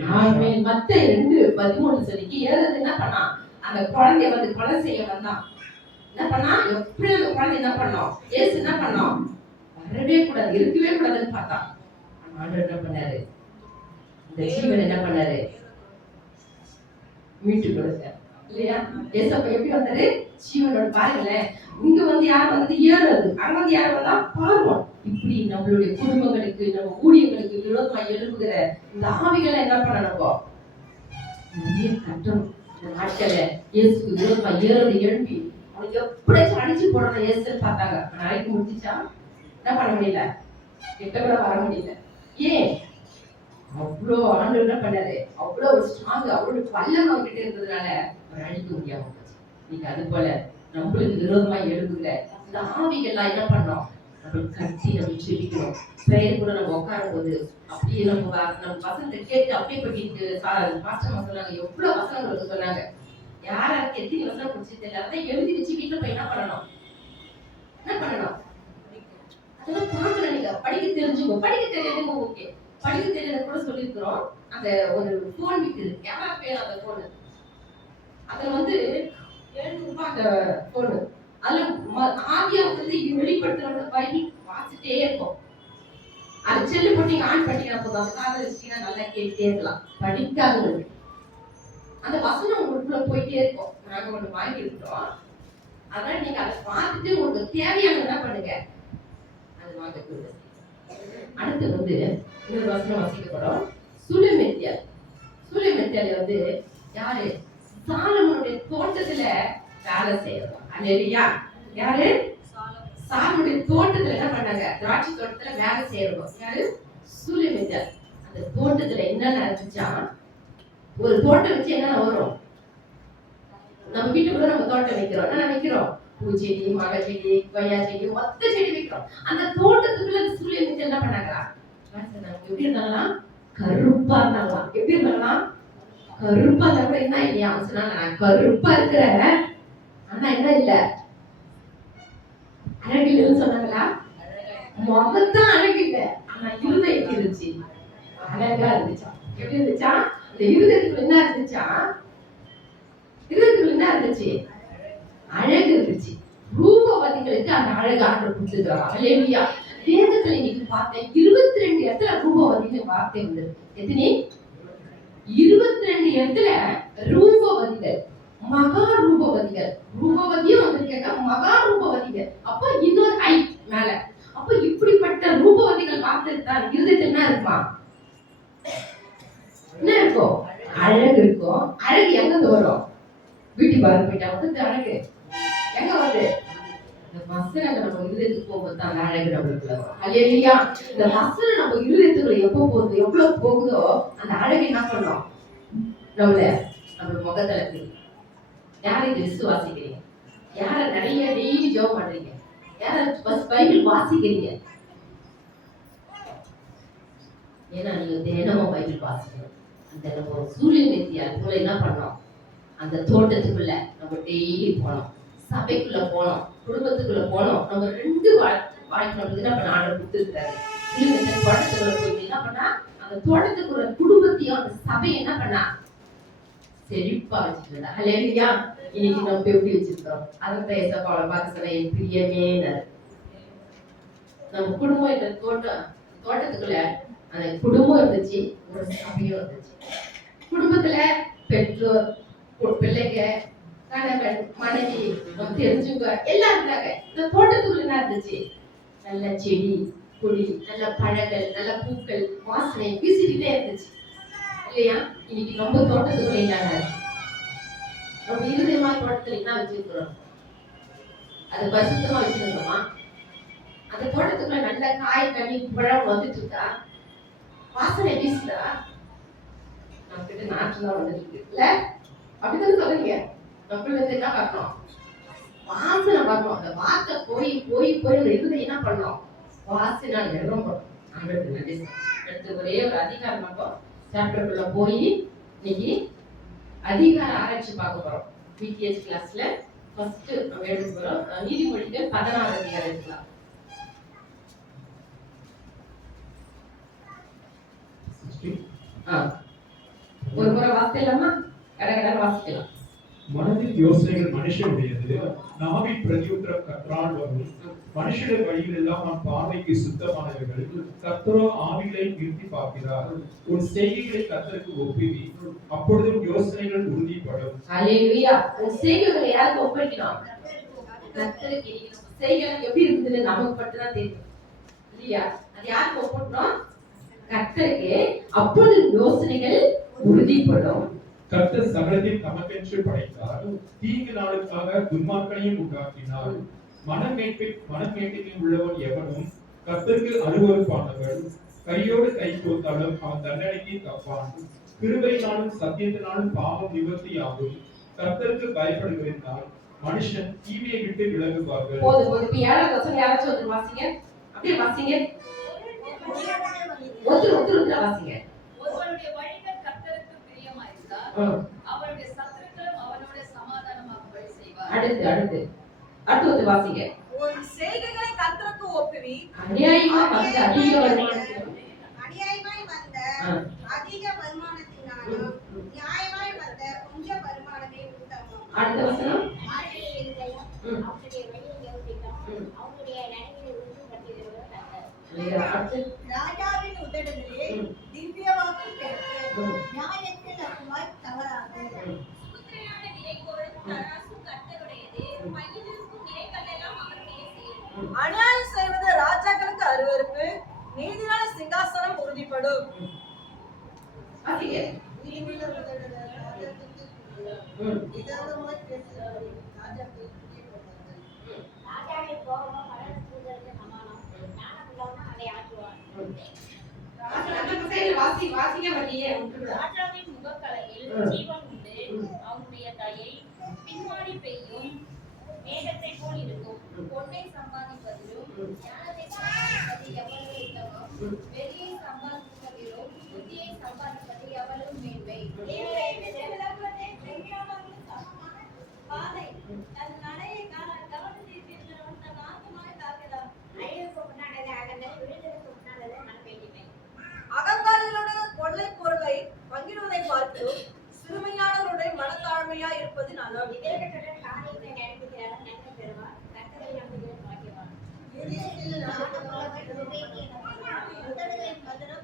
மத்த 2:13 சொல்லிக்கு ஏறது என்ன பண்ணா? அந்த குழந்தைய வந்து கொலை செய்ய வந்தான். என்ன பண்ணா? எப்படி அந்த குழந்தை என்ன பண்ணோம்? ஏசு என்ன பண்ணோம்? வரவே கூடாது, இருக்கவே கூடாதுன்னு பார்த்தா. ஆண்டவர் என்ன பண்ணாரு? இந்த ஜீவன் என்ன பண்ணாரு? மீட்டு கொடுத்தாரு இல்லையா? ஏசப்பா எப்படி வந்தாரு? ஜீவனோட பாருங்களேன். இங்க வந்து யார் வந்து ஏறது, அங்க வந்து யார் வந்தா பார்வோம். இப்படி நம்மளுடைய குடும்பங்களுக்கு, நம்ம ஊழியர்களுக்கு விரோதமா எழுப்புகிற இந்த ஆவிகளை என்ன பண்ணணும்? நிறைய கட்டணும். இந்த நாட்களை இயேசுக்கு விரோதமா ஏறது எழுப்பி அவனுக்கு எப்படியாச்சும் அடிச்சு போடணும் இயேசுன்னு பார்த்தாங்க. நாளைக்கு முடிஞ்சிச்சா? என்ன பண்ண முடியல, கிட்ட கூட வர முடியல. ஏன்? அவ்வளோ ஆண்டு என்ன பண்ணாரு? அவ்வளோ ஒரு ஸ்ட்ராங், அவ்வளோ வல்லம் அவர்கிட்ட இருந்ததுனால அவர் அழிக்க முடியாம போச்சு. இன்னைக்கு அது போல நம்மளுக்கு விரோதமா எழுதுகிற இந்த ஆவிகள்லாம் என்ன பண்ணோம்? நம்ம கட்டி நம்ம செபிக்கணும். பெயர் கூட நம்ம உட்காரும் போது அப்படியே நம்ம வசனத்தை கேட்டு அப்படியே பண்ணிட்டு பாஸ்டர் சொன்னாங்க, எவ்வளவு வசனம் உங்களுக்கு சொன்னாங்க. யாராருக்கு எத்தனை வசனம் பிடிச்சி தெரியல, அதான் எழுதி வச்சு வீட்டுல போய் என்ன பண்ணணும்? என்ன பண்ணணும்? அதெல்லாம் பார்க்கணும். நீங்க படிக்க தெரிஞ்சுக்கோ. படிக்க தெரியாதுங்க ஓகே, படிக்க தெரியல கூட சொல்லியிருக்கிறோம். அந்த ஒரு போன் விக்குது, யாரா பேர் அந்த போனு, அதுல வந்து 7 ரூபாய் அந்த போனு. அதுல ஆதியா வந்து வெளிப்படுத்துற பைபிள் வாசிட்டே இருக்கும். அது செல்லு போட்டு ஆன் பண்ணிக்கிற போதும் அந்த காதை வச்சுட்டீங்கன்னா நல்லா கேட்டே இருக்கலாம். படிக்காதவங்களுக்கு அந்த வசனம் உங்களுக்குள்ள போயிட்டே இருக்கும். நாங்க ஒண்ணு வாங்கி இருக்கோம், அதனால நீங்க அதை பார்த்துட்டு உங்களுக்கு தேவையான என்ன பண்ணுங்க, அது வாங்க. அடுத்து வந்து இன்னொரு வசனம் வாசிக்கப்படும். சுலெமெத்தியால். சுலெமெத்தியால் வந்து யாரு? சாலமோனுடைய தோட்டத்துல வேலை செய்யறோம். அல்லேலூயா. யாரு? சாலமோனுடைய தோட்டத்துல என்ன பண்ணாங்க? திராட்சை தோட்டத்துல வேலை செய்யறோம். யாரு? சுலெமெத்தியால். அந்த தோட்டத்துல என்னென்ன இருந்துச்சா? ஒரு தோட்டம் வச்சு என்ன வரும்? நம்ம வீட்டுக்குள்ள நம்ம தோட்டம் வைக்கிறோம். என்ன வைக்கிறோம்? பூச்செடி, மகை செடி, கொய்யா செடி, மொத்த செடி வைக்கிறோம். அந்த தோட்டத்துக்குள்ள சுலெமெத்தியால் என்ன பண்ணாங்களா? எப்படி இருந்தாங்களாம்? கருப்பா இருந்தாங்களாம். எப்படி இருந்தாங்களாம்? கருப்பா இருந்தா கூட என்ன இல்லையா? சொன்னாங்க, நான் கருப்பா இருக்கிறேன் ஆனா என்ன இல்ல, அழகு இல்லைன்னு சொன்னாங்களா? முகத்தான் அழகு இல்ல, ஆனா இருதயம் எப்படி இருந்துச்சு? அழகா இருந்துச்சா? எப்படி இருந்துச்சா? இந்த இருதயத்துக்குள்ள என்ன இருந்துச்சா? இருதயத்துக்குள்ள என்ன இருந்துச்சு? அழகு இருந்துச்சு. ரூபவதிகளுக்கு அந்த அழகு ஆண்டவர் கொடுத்துக்கிறாங்க. அல்லேலூயா. வேதத்துல இன்னைக்கு பார்த்தேன் 22 இடத்துல ரூபவதிகள் வார்த்தை வந்தது. எத்தனை? 22 இடத்துல ரூபவதிகள், மகா ரூபவதிகள். ரூபவதியும் வந்திருக்காங்க, மகா ரூபவதிகள். அப்ப இன்னொரு ஐ மேல. அப்ப இப்படிப்பட்ட ரூபவதிகள் வார்த்தை தான் இருதயத்துல என்ன இருக்குமா? என்ன இருக்கும்? அழகு இருக்கும். அழகு எங்க வரும்? வீட்டு பாரு போயிட்டா வந்து அழகு எங்க வருது? வசனங்கள் நம்ம இருதயத்துக்கு போகும்போது தான் அழகு நம்மளுக்குள்ள வரும். அல்லேலூயா. இந்த வசனம் நம்ம இருதயத்துக்குள்ள எப்போ போகுது, எவ்வளவு போகுதோ அந்த அழகு என்ன பண்ணும்? நம்ம முகத்துல இருக்கு. யாரை விசுவாசிக்கிறீங்க? யார நிறைய டெய்லி ஜெபம் பண்றீங்க? யார பைபிள் வாசிக்கிறீங்க? ஏன்னா நீங்க தினமும் பைபிள் வாசிக்கணும். அந்த நம்ம சுலெமெத்தியால் போல என்ன பண்ணோம்? அந்த தோட்டத்துக்குள்ள நம்ம டெய்லி போனோம், சபைக்குள்ள போனோம், குடும்பத்துக்குள்ள போனோம். நம்ம 2 வாழ்க்கை நம்மளுக்கு என்ன பண்ண ஆர்டர் கொடுத்துருக்காரு. தோட்டத்துக்குள்ள போயிட்டு என்ன பண்ணா? அந்த தோட்டத்துக்குள்ள குடும்பத்தையும் அந்த சபையை என்ன பண்ணா? செழிப்பா வச்சுருந்தா. அல்லேலூயா. இன்னைக்கு நம்ம எப்படி வச்சிருக்கிறோம்? அதுதான் ஏசப்பாவை பார்த்து சொன்ன, என் பிரியமேனாரு. நம்ம குடும்பம் இந்த தோட்டத்துக்குள்ள அந்த குடும்பம் இருந்துச்சு, ஒரு சபையும் இருந்துச்சு. குடும்பத்துல பெற்றோர், பிள்ளைங்க, கணவன், மனைவி, தெரிஞ்சுங்க எல்லாம் இருந்தாங்க. இந்த தோட்டத்துக்குள்ள என்ன இருந்துச்சு? நல்ல செடி கொடி, நல்ல பழங்கள், நல்ல பூக்கள், வாசனை வீசிக்கிட்டே இருந்துச்சு இல்லையா? இன்னைக்கு நம்ம தோட்டத்துக்குள்ள என்ன? நம்ம இருதயமா தோட்டத்துல என்ன வச்சிருக்கிறோம்? அது பரிசுத்தமா வச்சிருக்கோமா? அந்த தோட்டத்துக்குள்ள நல்ல காய் கனி பழம் வந்துட்டு இருக்கா, வாசனை வீசுதா, நம்ம கிட்ட நாற்று தான் வந்துட்டு இருக்கு இல்ல, அப்படித்தானே சொல்றீங்க. நம்ம வந்து என்ன பார்க்கணும், வாசனை பார்க்கணும். அந்த வார்த்தை போய் போய் போய் இருந்தது என்ன பண்ணோம், வாசனை நிரம்பணும். ஆண்டவருக்கு நன்றி. அடுத்து ஒரே ஒரு அதிகாரம் மட்டும் சாப்டருக்குள்ள போய் இன்னைக்கு அதிகார ஆராய்ச்சி பார்க்க போறோம். பிடிஎஸ் கிளாஸ்ல ஃபர்ஸ்ட் நம்ம எடுக்க போறோம். நீதிமொழிகள் 16 அதிகாரம் எடுக்கலாம். ஒரு முறை வாசிக்கலாமா? கடகட வாசிக்கலாம். மனதின் யோசனைகள் மனுஷனுடையது, நாவின் பிரதியுத்தரம் கர்த்தரால் வரும். மனுஷனுடைய வழிகள் எல்லாம் நம் பார்வைக்கு சுத்தமானவர்கள், கர்த்தரோ ஆவிகளை நிறுத்தி பார்க்கிறார். உன் செய்கைகளை கர்த்தருக்கு ஒப்புவி, அப்பொழுது உன் யோசனைகள் உறுதிப்படும். ஹல்லேலூயா. உன் செய்கைகளை யாருக்கு ஒப்படைக்கணும்? கர்த்தருக்கு. செய்கைகள் எப்படி இருக்குதுன்னு நமக்கு மட்டும் தான் தெரியும் இல்லையா? அது யாருக்கு ஒப்படைக்கணும்? கர்த்தருக்கு. அப்பொழுது யோசனைகள் உறுதிப்படும். கர்த்தர் சகலத்தையும் தமக்கென்று படைத்தார், தீங்கு நாளுக்காக துன்மார்க்கனையும் உண்டாக்கினார். மனமேட்டில் உள்ளவன் எவனும் கர்த்தருக்கு அருவருப்பானவன், கையோடு கை கோத்தாலும் அவன் தண்டனைக்கு தப்பான். கிருபையினாலும் சத்தியத்தினாலும் பாவம் நிவர்த்தியாகும். கர்த்தருக்கு பயப்படுகிறதால் மனுஷன் தீமையை விட்டு விலகுவார்கள். போதும் போதும். இப்ப 7வது வசனம் யாராச்சும் ஒருத்தர் வாசிங்க. அப்படியே வாசிங்க. ஒருத்தர் வாசிங்க. ஒருவனுடைய வழிகள் கர்த்தருக்கு பிரியமாயிருந்தால் அவனுடைய சத்துருக்களும் அவனோட சமாதானமாக வழி செய்வார். அடுத்து ஒருத்தர் வாசிங்க. உன் செய்கைகளை கர்த்தருக்கு ஒப்புவி, அநியாயமாய் வந்த அதிக வருமானத்தினாலும் நியாயமாய் வந்த கொஞ்ச வருமானமே உத்தமம். அடுத்த வசனம். ராஜாவின் உதடுகளே திவ்ய வாக்கு பெற்று நியாயத்தில் அருமாய் தவறாது. சுமுத்திரையான நிறைகோலும் தராசும் கர்த்தருடையது, பையிலிருக்கும் நிறைகல்லெல்லாம் அவருடைய செயல். அநியாயம் செய்வது ராஜாக்களுக்கு அருவருப்பு, நீதியான சிங்காசனம் உறுதிப்படும். வாசிங்க. ராஜாவின் முகக்கலையில் ஜீவன் உண்டு, அவனுடைய தயை பின்மாறி பெய்யும் மேகத்தை போல் இருக்கும். பொன்னை சம்பாதிப்பதிலும் ஞானத்தை சம்பாதிப்பது எவ்வளவு உத்தமம், வெளியை சம்பாதிப்பதிலும் புத்தியை சம்பாதிப்பது எவ்வளவு மேன்மை. அகங்காரிகளோட கொள்ளை பொருளை பங்கிடுவதை பார்க்கிறோம், சிறுமையானவருடைய மனத்தாழ்மையா இருப்பது நலம்.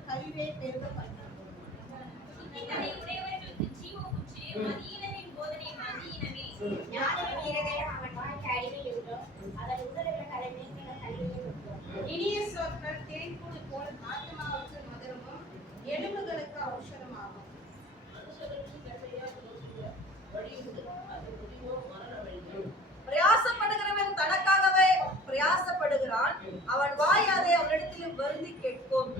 கல்வியை பெருக உடையவர்களுக்கு ஜீவ ஊற்று, மதியினரின் போதனை மதியினமே. இனிய சொற்கள் தேன்கூடு போல் ஆத்மாவுக்கு மதுரமும் எலும்புகளுக்கு ஔஷதமாகும். பிரயாசப்படுகிறவன் தனக்காகவே பிரயாசப்படுகிறான், அவன் வாய் அதை அவனிடத்தில் வருந்தி கேட்கும்.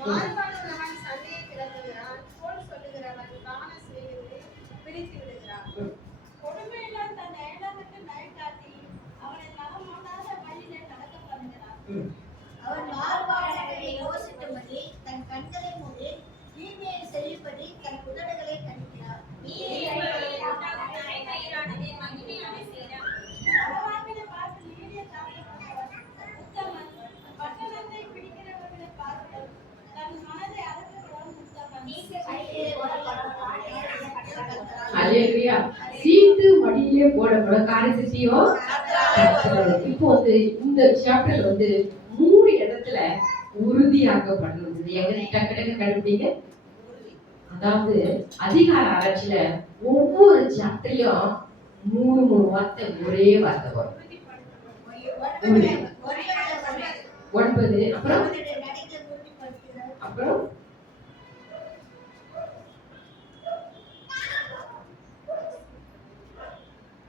மாறுபாடுகிறவன் சண்டையை கிளப்புகிறான், போல் சொல்லுகிறவன் காண செய்வதை பிரித்து விடுகிறான். கொடுமையினால் தன் ஏழாமத்து நகை காட்டி அவனை நலமானாத வழியிலே நடக்க பண்ணுகிறான். அவன் மாறுபாடுகளை யோசிக்கும்படி தன் கண்களை மூடி தீமையை செய்யும்படி தன் உதடுகளை கணிக்கிறார். அளவாகின பார்த்து நீடிய தாழ்மையுள்ளவன் உத்தமன், பட்டணத்தை பிடிக்கிறவர்களை பார்த்து தன் மனதை அடக்குகிறவன் உத்தமன். ஹல்லேலூயா. சீட்டு மடியிலே போடப்பட காரியத்தையோ. இப்போ வந்து இந்த சாப்டர்ல வந்து 3 இடத்துல உறுதியாக்கப்படணும். எங்க டக்கு கண்டுபிடிங்க. அதாவது அதிகார ஆராய்ச்சியில ஒவ்வொரு சாப்டர்லயும் 3 வார்த்தை ஒரே வார்த்தை வரும். 9 அப்புறம்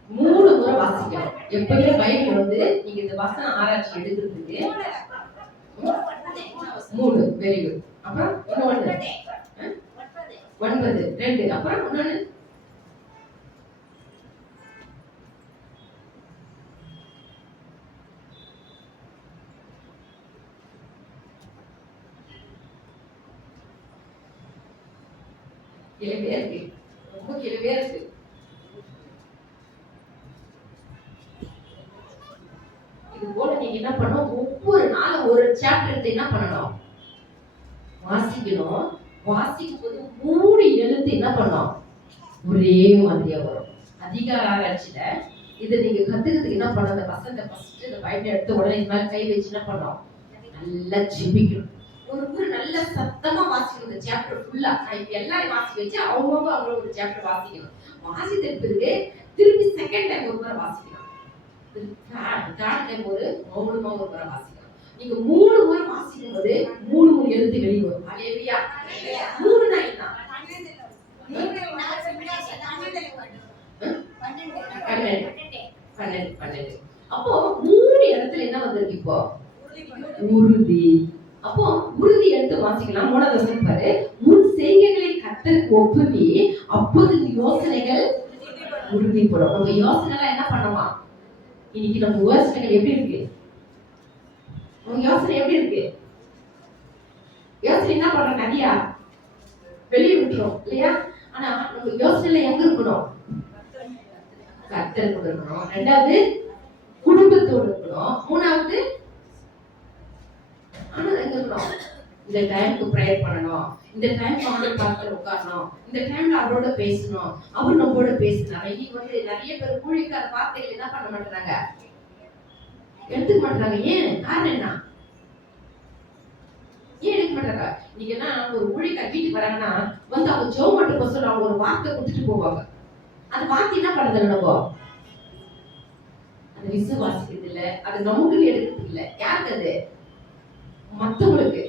3 எப்பவுமே பைபிள் வந்து நீங்க இந்த வசன ஆராய்ச்சி எடுக்கிறதுக்கு 3 வெரி குட். அப்புறம் இன்னொன்னு 9 2 அப்புறம் இன்னொன்னு கேள்வியா இருக்கு, ரொம்ப கேள்வியா இருக்கு. இது போல நீங்க என்ன பண்ணணும், ஒவ்வொரு நாளும் ஒரு சாப்டர் எடுத்து என்ன பண்ணணும், வாசிக்கணும். வாசிக்கும் போது 3 எழுத்து என்ன பண்ணணும், ஒரே மாதிரியா வரும். அதிகார ஆராய்ச்சியில இதை நீங்க கத்துக்கிறதுக்கு என்ன பண்ணணும், அந்த வசனத்தை ஃபர்ஸ்ட் இந்த பைபிள் எடுத்த உடனே இது மாதிரி கை வச்சு என்ன பண்ணணும், நல்லா ஜெபிக்கணும். ஒரு நல்ல சத்தமா வாசிக்கணும் இந்த சாப்டர் ஃபுல்லா. நான் இப்ப எல்லாரும் வாசிக்க வச்சு அவங்கவுங்க ஒரு சாப்டர் வாசிக்கணும். வாசித்த பிறகு திருப்பி செகண்ட் டைம் ஒரு முறை வாசிக்கணும். தேர்ட் டைம் ஒரு 3 முறை வாசிக்கணும். நீங்க 3 முறை வாசிக்கும் போது 3 எழுத்து வெளியே வரும். ஹalleluya. 3 னா என்ன? 12. அப்போ 3 இடத்துல என்ன வந்திருக்கு இப்போ, உறுதி. அப்போ உறுதி எடுத்து வாசிக்கலாம். 3வது வசனம் பாரு, உன் செய்கைகளை கர்த்தருக்கு ஒப்புவி, அப்போது யோசனைகள் உறுதிப்படும். நம்ம யோசனை என்ன பண்ணுமா, இன்னைக்கு நம்ம யோசனைகள் எப்படி இருக்கு, உங்க யோசனை எப்படி இருக்கு? யோசனை என்ன பண்றோம், நிறையா வெளியே விட்டுரும் இல்லையா? ஆனா நம்ம யோசனையில எங்க இருக்கணும், கர்த்தர் கூட இருக்கணும். 2வது குடும்பத்தோடு இருக்கணும். 3வது இந்த டைம்க்கு ப்ரேயர் பண்ணணும், இந்த டைம் அவரோட பார்த்து உட்காரணும், இந்த டைம்ல அவரோட பேசணும், அவர் நம்மளோட பேசினார். இன்னைக்கு வந்து நிறைய பேர் ஊழியக்கார வார்த்தைகள் என்ன பண்ண மாட்டாங்க, எடுத்துக்க மாட்டாங்க. ஏன் காரணம் என்ன, ஏன் எடுக்க மாட்டாங்க? இன்னைக்கு என்ன, ஒரு ஊழியக்கார வீட்டுக்கு வராங்கன்னா வந்து அவங்க ஜோ மட்டும் போக சொல்ல, அவங்க ஒரு வார்த்தை கொடுத்துட்டு போவாங்க. அந்த வார்த்தை என்ன பண்ணுறது, நம்ம அந்த விசுவாசிக்கிறது இல்லை, அது நமக்குன்னு எடுக்கிறது இல்லை. யாருக்கு அது, மற்றவங்களுக்கு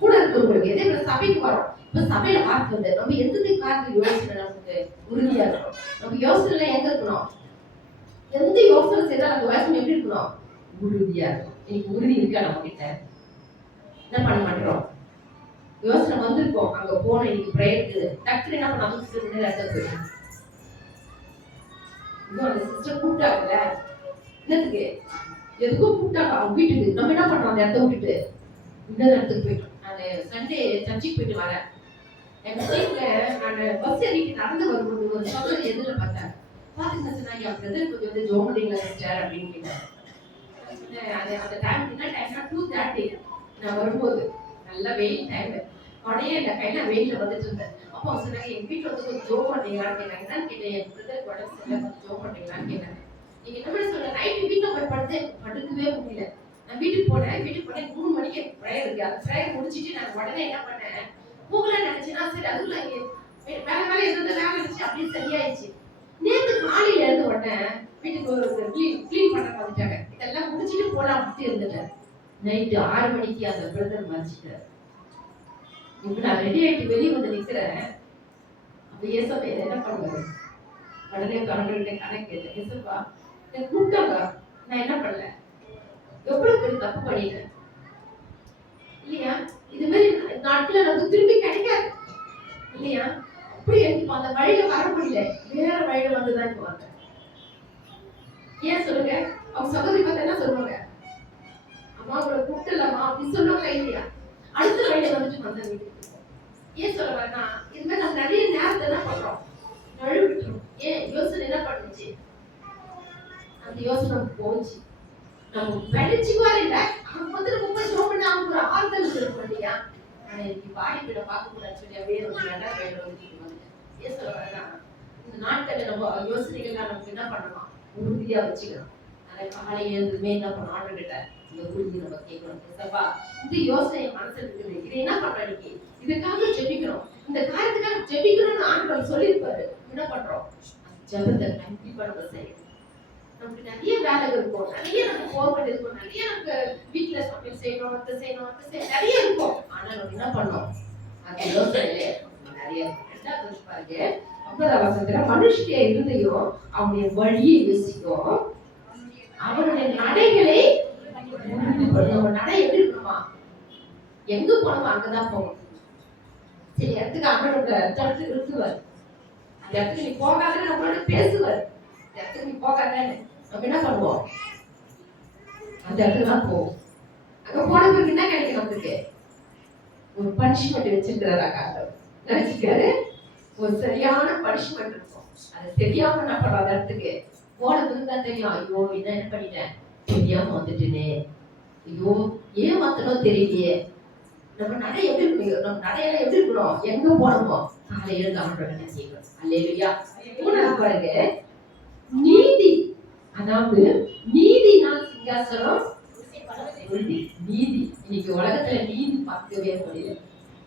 கூட இருக்கிறவங்களுக்கு. இதே போல சபைக்கு வரோம், இப்ப சபையில வார்த்தை வந்து நம்ம எந்த காரணம் யோசனை நமக்கு உறுதியா இருக்கணும். நம்ம யோசனை எங்க இருக்கணும், எந்த யோசனை செய்தால் அந்த யோசனை எப்படி இருக்கணும், உறுதியா இருக்கும். இன்னைக்கு உறுதி இருக்கா நம்ம கிட்ட? என்ன பண்ண மாட்டோம், யோசனை வந்திருக்கோம், அங்க போன இன்னைக்கு பிரேயருக்கு டக்குனு என்ன பண்ண, அந்த சிஸ்டர் கூப்பிட்டாங்கல்ல, என்னத்துக்கு எதுக்கும் கூப்பிட்டாங்க அவங்க வீட்டுக்கு, நம்ம என்ன பண்ணோம், அந்த இடத்த விட்டுட்டு இன்னொரு இடத்துக்கு போயிட்டோம். நான் சண்டே சர்ச்சுக்கு போயிட்டு வரேன். எங்க வீட்டுல நான் பஸ் ஏறிட்டு நடந்து வரும்போது ஒரு சகோதரி எதிர பார்த்தேன். பாத்துங்க சொன்னாங்க, என் பிரதர் கொஞ்சம் வந்து ஜோம் பண்ணீங்களா சிஸ்டர் அப்படின்னு கேட்டேன். அந்த டைம் என்ன டைம்னா 2:30. நான் வரும்போது நல்ல வெயில் டைம், உடனே இந்த கையில வெயில வந்துட்டு இருந்தேன். அப்போ சொன்னாங்க, எங்க வீட்டுல வந்து கொஞ்சம் ஜோம் பண்ணீங்களான்னு கேட்டாங்க. என்னன்னு கேட்டேன், என் பிரதர் உடம்பு சரியில்லை, கொஞ்சம் ஜோம் பண்ணீங்களான்னு கேட்டாங்க. நீங்க என்ன பண்ண சொல்ல, நைட்டு வீட்டுல போய் படுக்கவே முடியல. நான் வீட்டுக்கு போனேன் 3 மணிக்கு ப்ரேயர் இருக்கு. அந்த ப்ரேயர் முடிச்சிட்டு நான் உடனே என்ன பண்ணேன், போகலான்னு நினைச்சேன்னா சரி அதுக்குள்ள வேலை எதுவும் வேலை இருந்துச்சு, அப்படியே சரியாயிடுச்சு. நேற்று காலையில இருந்து உடனே வீட்டுக்கு ஒரு கிளீன் பண்ண வந்துட்டாங்க. இதெல்லாம் முடிச்சிட்டு போலாம் அப்படி இருந்துட்டேன். நைட்டு 6 மணிக்கு அந்த பிரதர் மறைச்சிட்டார். இப்ப நான் ரெடி ஆயிட்டு வெளியே வந்து நிக்கிறேன். அப்ப ஏசப்பா என்ன பண்ணுவாரு, உடனே கணவர்கிட்ட கணக்கு கேட்டேன். ஏசப்பா எனக்கு கூப்பிட்டாங்க, நான் என்ன பண்ணல, எவ்வளவு பெரிய தப்பு பண்ணிட்டேன் இல்லையா? இது மாதிரி நாட்கள் நமக்கு திரும்பி கிடைக்காது இல்லையா? அப்படி எனக்கு அந்த வழியில வர முடியல, வேற வழியில வந்துதான் இப்ப வந்தேன். ஏன் சொல்லுங்க, அவங்க சகோதரி பார்த்தா என்ன சொல்லுவாங்க, அம்மா உங்களை கூப்பிடலாமா அப்படின்னு சொல்லுவாங்க இல்லையா? அடுத்த வழியில வந்துட்டு வந்தேன் வீட்டுக்கு. ஏன் சொல்ல வரேன்னா, இது மாதிரி நம்ம நிறைய நேரத்தை என்ன பண்றோம், நழுவிட்டுரும். ஏன் யோசனை என்ன பண்ணுச்சு, அந்த யோசனை போச்சு. நம்ம வெடிச்சுக்குவாரு இல்ல, அவங்க வந்து ரொம்ப ஷோப் பண்ணி அவங்க ஒரு ஆறுதல் இருக்கும் இல்லையா? ஆனா இன்னைக்கு பாடி போயிட பார்க்க கூடாதுன்னு சொல்லி அப்படியே ஒரு வேண்டாம் கையில வந்துட்டு வந்து ஏன் சொல்ல வரேன்னா, இந்த நாட்கள்ல நம்ம யோசனைகள்லாம் நமக்கு என்ன பண்ணணும், உறுதியா வச்சுக்கணும். அதை காலை எழுதுமே என்ன பண்ணணும், ஆர்டர் கிட்ட இந்த உறுதி நம்ம கேட்கணும். சப்பா இந்த யோசனை மனசுல இருக்குது, இதை என்ன பண்றோம் இன்னைக்கு, இதுக்காக ஜெபிக்கணும், இந்த காரியத்துக்காக ஜெபிக்கணும்னு ஆண்டவர் சொல்லியிருப்பாரு. என்ன பண்றோம், ஜெபத்தை கண்டிப்பா நம்ம செய்யணும். நமக்கு நிறைய வேலை இருக்கும், நிறைய நம்ம போக இருக்கும், நிறைய நமக்கு வீட்டுல சமையல் செய்யணும், நிறைய இருக்கும். ஆனா நம்ம என்ன பண்ணோம், அந்த யோசனையில நிறைய இருக்கும். 2வது பாருங்க 9வது வசனத்துல, மனுஷனுடைய இருந்தையும் அவனுடைய வழியை யோசிக்கும், அவருடைய நடைகளை உறுதி பண்ணும். நம்ம நடை எப்படி இருக்கணுமா? எங்க போனோமோ அங்கதான் போகணும். சரி இடத்துக்கு அவரோட சர்ச்சு இருக்குவார், அந்த இடத்துக்கு நீ போகாதன்னு நம்மளோட பேசுவார். அந்த இடத்துக்கு நீ போகாதன்னு நம்ம என்ன பண்ணுவோம்? அந்த இடத்துக்கு தான் போவோம். அங்க போன பிறகு என்ன கிடைக்கும்? நமக்கு ஒரு பனிஷ்மெண்ட் வச்சிருக்கிறாராங்க. நினைச்சுக்காரு ஒரு சரியான பனிஷ்மெண்ட் இருக்கும். அது தெரியாம என்ன பண்ற? அந்த இடத்துக்கு போன பிறகு தான் தெரியும், ஐயோ என்ன பண்ணிட்டேன், தெரியாம வந்துட்டேனே, ஐயோ ஏன் மாத்தணும் தெரியலையே. நம்ம நடை எப்படி இருக்கணும்? நம்ம நடையெல்லாம் எப்படி இருக்கணும்? எங்க போனோமோ காலையில கவனம் செய்யணும். அல்லேலூயா. மூணாவது பாருங்க, நீதி. அதாவது நீதினால் சிங்காசனம் உறுதி. நீதி. இன்னைக்கு உலகத்துல நீதி பார்க்கவே முடியல.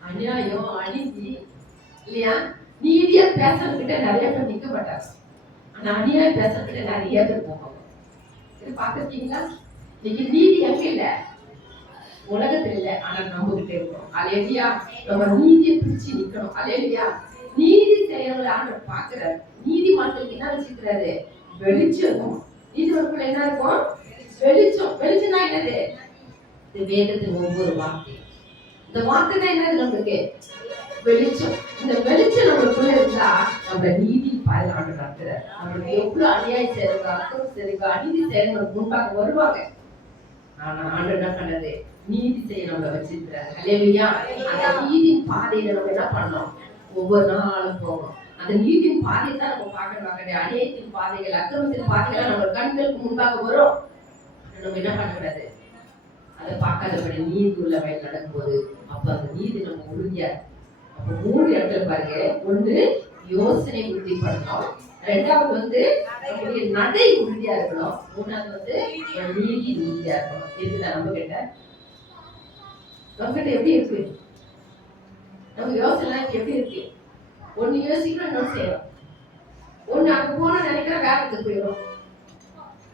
அநியாயம், அநீதி இல்லையா? நீதியா பேசுறதுக்கிட்ட நிறைய பேர் நிக்க மாட்டாங்க. ஆனா அநியாயம் பேசுறதுக்கிட்ட நிறைய பேர் போவாங்க. இது பாத்துட்டீங்களா? இன்னைக்கு நீதி எங்க இல்ல? உலகத்துல இல்ல, ஆனா நம்ம கிட்ட இருக்கணும். அல்லேலூயா. நம்ம நீதியை பிடிச்சு நிக்கணும். அல்லேலூயா. நீதி செய்யறவங்களை ஆண்டவர் பாக்குறாரு. நீதிமான்களுக்கு என்ன வச்சிருக்கிறாரு? வெளிச்சம் இருக்கும். நீதிமான்கள் என்ன இருக்கும்? வெளிச்சம். வெளிச்சம்னா என்னது? இந்த வேதத்தின் ஒவ்வொரு வார்த்தை. இந்த வார்த்தை தான் என்னது? நமக்கு வெளிச்சம். இந்த வெளிச்சம் நம்மளுக்குள்ள இருந்தா நம்ம நீதி பாதை ஆண்டவர் நடத்துறாரு. நம்மளுக்கு எவ்வளவு அநியாயம் செய்யறவங்க, அக்கம் செய்யறவங்க, அநீதி செய்யறவங்க முன்பாக வருவாங்க. ஆனா ஆண்டவர் என்ன பண்ணது? நீதி செய்ய நம்ம வச்சிருக்கிறாரு. அல்லேலூயா. அந்த நீதியின் பாதையில நம்ம என்ன பண்ணணும்? ஒவ்வொரு நாளும் போகணும். அந்த நீதியின் பாதையை தான் நம்ம பார்க்கணும். அநியாயத்தின் பாதைகள், அக்கிரமத்தின் பாதைகள் நம்ம கண்களுக்கு முன்பாக வரும். நம்ம என்ன பண்ணக்கூடாது? அதை பார்க்காதபடி நீதி உள்ள வயல் நடக்கும்போது அப்ப அந்த நீதி நம்ம உறுதியா. அப்ப 3 இடத்துல பாருங்க. ஒன்று யோசனை உறுதிப்படணும், ரெண்டாவது நம்முடைய நடை உறுதியா இருக்கணும், மூணாவது நீதி உறுதியா இருக்கணும். இருக்குதா நம்ம கிட்ட? எப்படி இருக்கு? நம்ம யோசனை எப்படி இருக்கு? ஒண்ணு யோசிக்கிறோம், இன்னொன்னு செய்யறோம். ஒண்ணு அங்க போன நினைக்கிறோம், வேற இடத்துக்கு போயிடும்.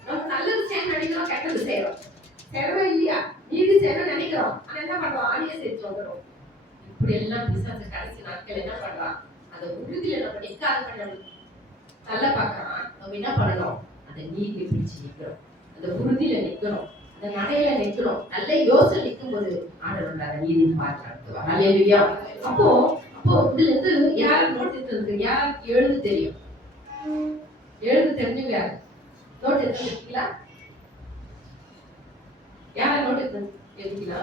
நம்ம நல்லது செய்ய நினைக்கிறோம், கெட்டது செய்யறோம். செய்யறோம் இல்லையா? நீதி செய்யணும் நினைக்கிறோம், ஆனா என்ன பண்றோம்? ஆணியை செஞ்சு வந்துடும். இப்படி எல்லாம் பிசாசு கடைசி நாட்கள் என்ன பண்றான்? அந்த உறுதியில நம்ம நிக்காத பண்ண நல்ல பாக்குறான். நம்ம என்ன பண்ணணும்? அந்த நீதியை பிடிச்சு நிக்கிறோம், அந்த உறுதியில நிக்கணும், அந்த நடையில நிக்கணும். நல்ல யோசனை நிற்கும் போது ஆண்டவர் அந்த நீதி பார்த்து நடத்துவார். அல்லேலூயா. அப்போ இதுல இருந்து யார் நோட்டீஸ் இருக்கு? யார் எழுது தெரியும்? எழுது தெரிஞ்சுங்க. யார் நோட் எடுத்துங்களா? யார நோட் எடுத்துங்களா?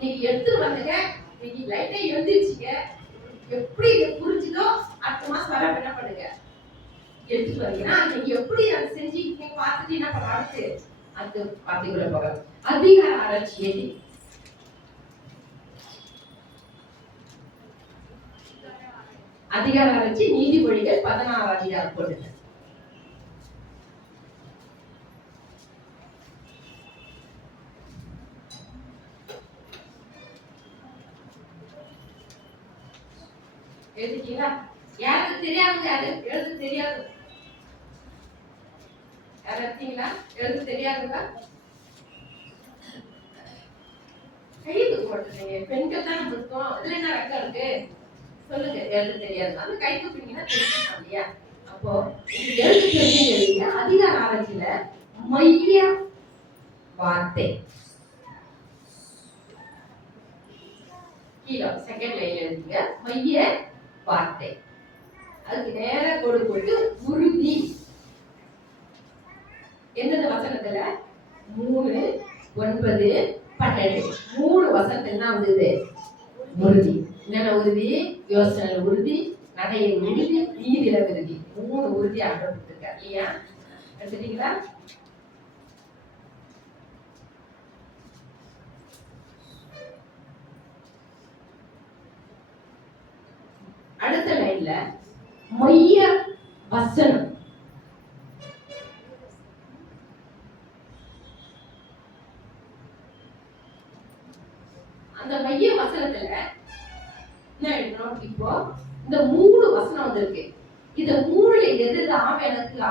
நீங்க எடுத்துட்டு வந்தீங்க, நீங்க லைட்டா எழுதிருச்சீங்க. எப்படி இதை புரிஞ்சுதோ அடுத்த மாசம் வர என்ன பண்ணுங்க? எடுத்துட்டு வரீங்கன்னா நீங்க எப்படி அதை செஞ்சு நீங்க பார்த்துட்டு என்ன பண்ண? அடுத்து அது பாத்தீங்களா? போகலாம். அதிகார ஆராய்ச்சி எது? அதிகார ஆராய்ச்சி நீதிமொழிகள் 16 அதிகாரம் போடுங்க. எழுதிட்டீங்களா? யாருக்கு தெரியாதுங்க? அது எழுத தெரியாது. யார் எடுத்தீங்களா? எழுத தெரியாதுங்க? கைது போட்டுருங்க. பெண்கள் தான் இருக்கோம். இதுல என்ன ரக்கம் இருக்கு? சொல்லுங்க. எழுத தெரியாது. அது கை தூக்குனீங்கன்னா தெரிஞ்சுக்கலாம் இல்லையா? அப்போ எழுத தெரிஞ்சு அதிகார ஆராய்ச்சியில மைய வார்த்தை கீழே செகண்ட் லைன்ல எழுதுங்க. மைய வார்த்தை. அதுக்கு நேர கோடு போட்டு உறுதி. எந்தெந்த வசனத்துல? 3, 9, 12 3 வசனத்துல என்ன வந்தது? உறுதி. என்னென்ன உறுதி? யோசனை உறுதி, நடையின் உறுதி, நீதியில உறுதி. 3 உறுதி ஆண்டவர்கிட்ட இல்லையா? எடுத்துட்டீங்களா? அடுத்த லைன்ல மைய வசனம். அந்த மைய வசனத்துல என்ன எழுதணும்? இப்போ இந்த 3 வசனம் வந்திருக்கு. இந்த 3ல எதுதான் எனக்கு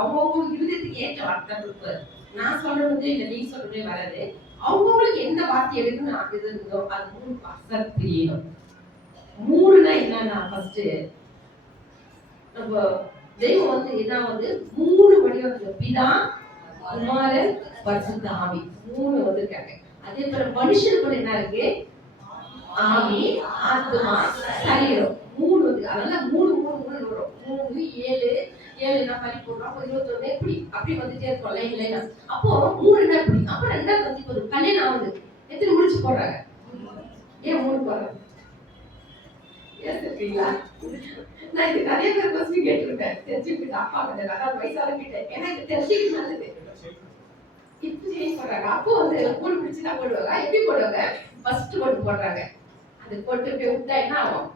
அவங்க இருதயத்துக்கு ஏற்ற வார்த்தை கொடுப்பாரு. நான் சொல்றது இல்ல, நீ சொல்றதே வராது. அவங்களுக்கு எந்த வார்த்தை எடுக்கணும் அது இருந்தோ அது 3 வசனம் தெரியணும். 3னா என்னன்னா ஃபர்ஸ்ட் நம்ம தெய்வம் என்ன 3 வடிவம் இருக்கு. பிதா, குமாரன் பரிசுத்த ஆவி 3 வந்திருக்காங்க. அதே போல மனுஷனுக்கு என்ன இருக்கு? ஆவி, ஆத்மா, சரீரம் 3 வந்து அதெல்லாம் 3 வரும். 3 7 7 நான் பறி போடுறோம் 21 எப்படி அப்படி வந்துட்டே இருக்கும் லைன்ல. அப்போ 3 என்ன இப்படி அப்ப ரெண்டாவது வந்து ஒரு கல்யாணம் ஆகுது. எத்தனை முடிச்சு போடுறாங்க? ஏன் 3 போடுறாங்க? ஏத்துறீங்களா? நான் இது நிறைய பேர் கொஸ்டின் கேட்டிருக்கேன். தெரிஞ்சுக்கிட்டு அப்பா கிட்ட நான் வயசால கிட்ட ஏன்னா இது தெரிஞ்சுக்கிட்டு நல்லது. இப்ப சேஞ்ச் பண்றாங்க. அப்போ வந்து 3 பிடிச்சு தான் போடுவாங்க. எப்படி போடுவாங்க? ஃபர்ஸ்ட் ஒன்று போடுறாங்க. அது போட்டு விட்டா என்ன ஆகும்?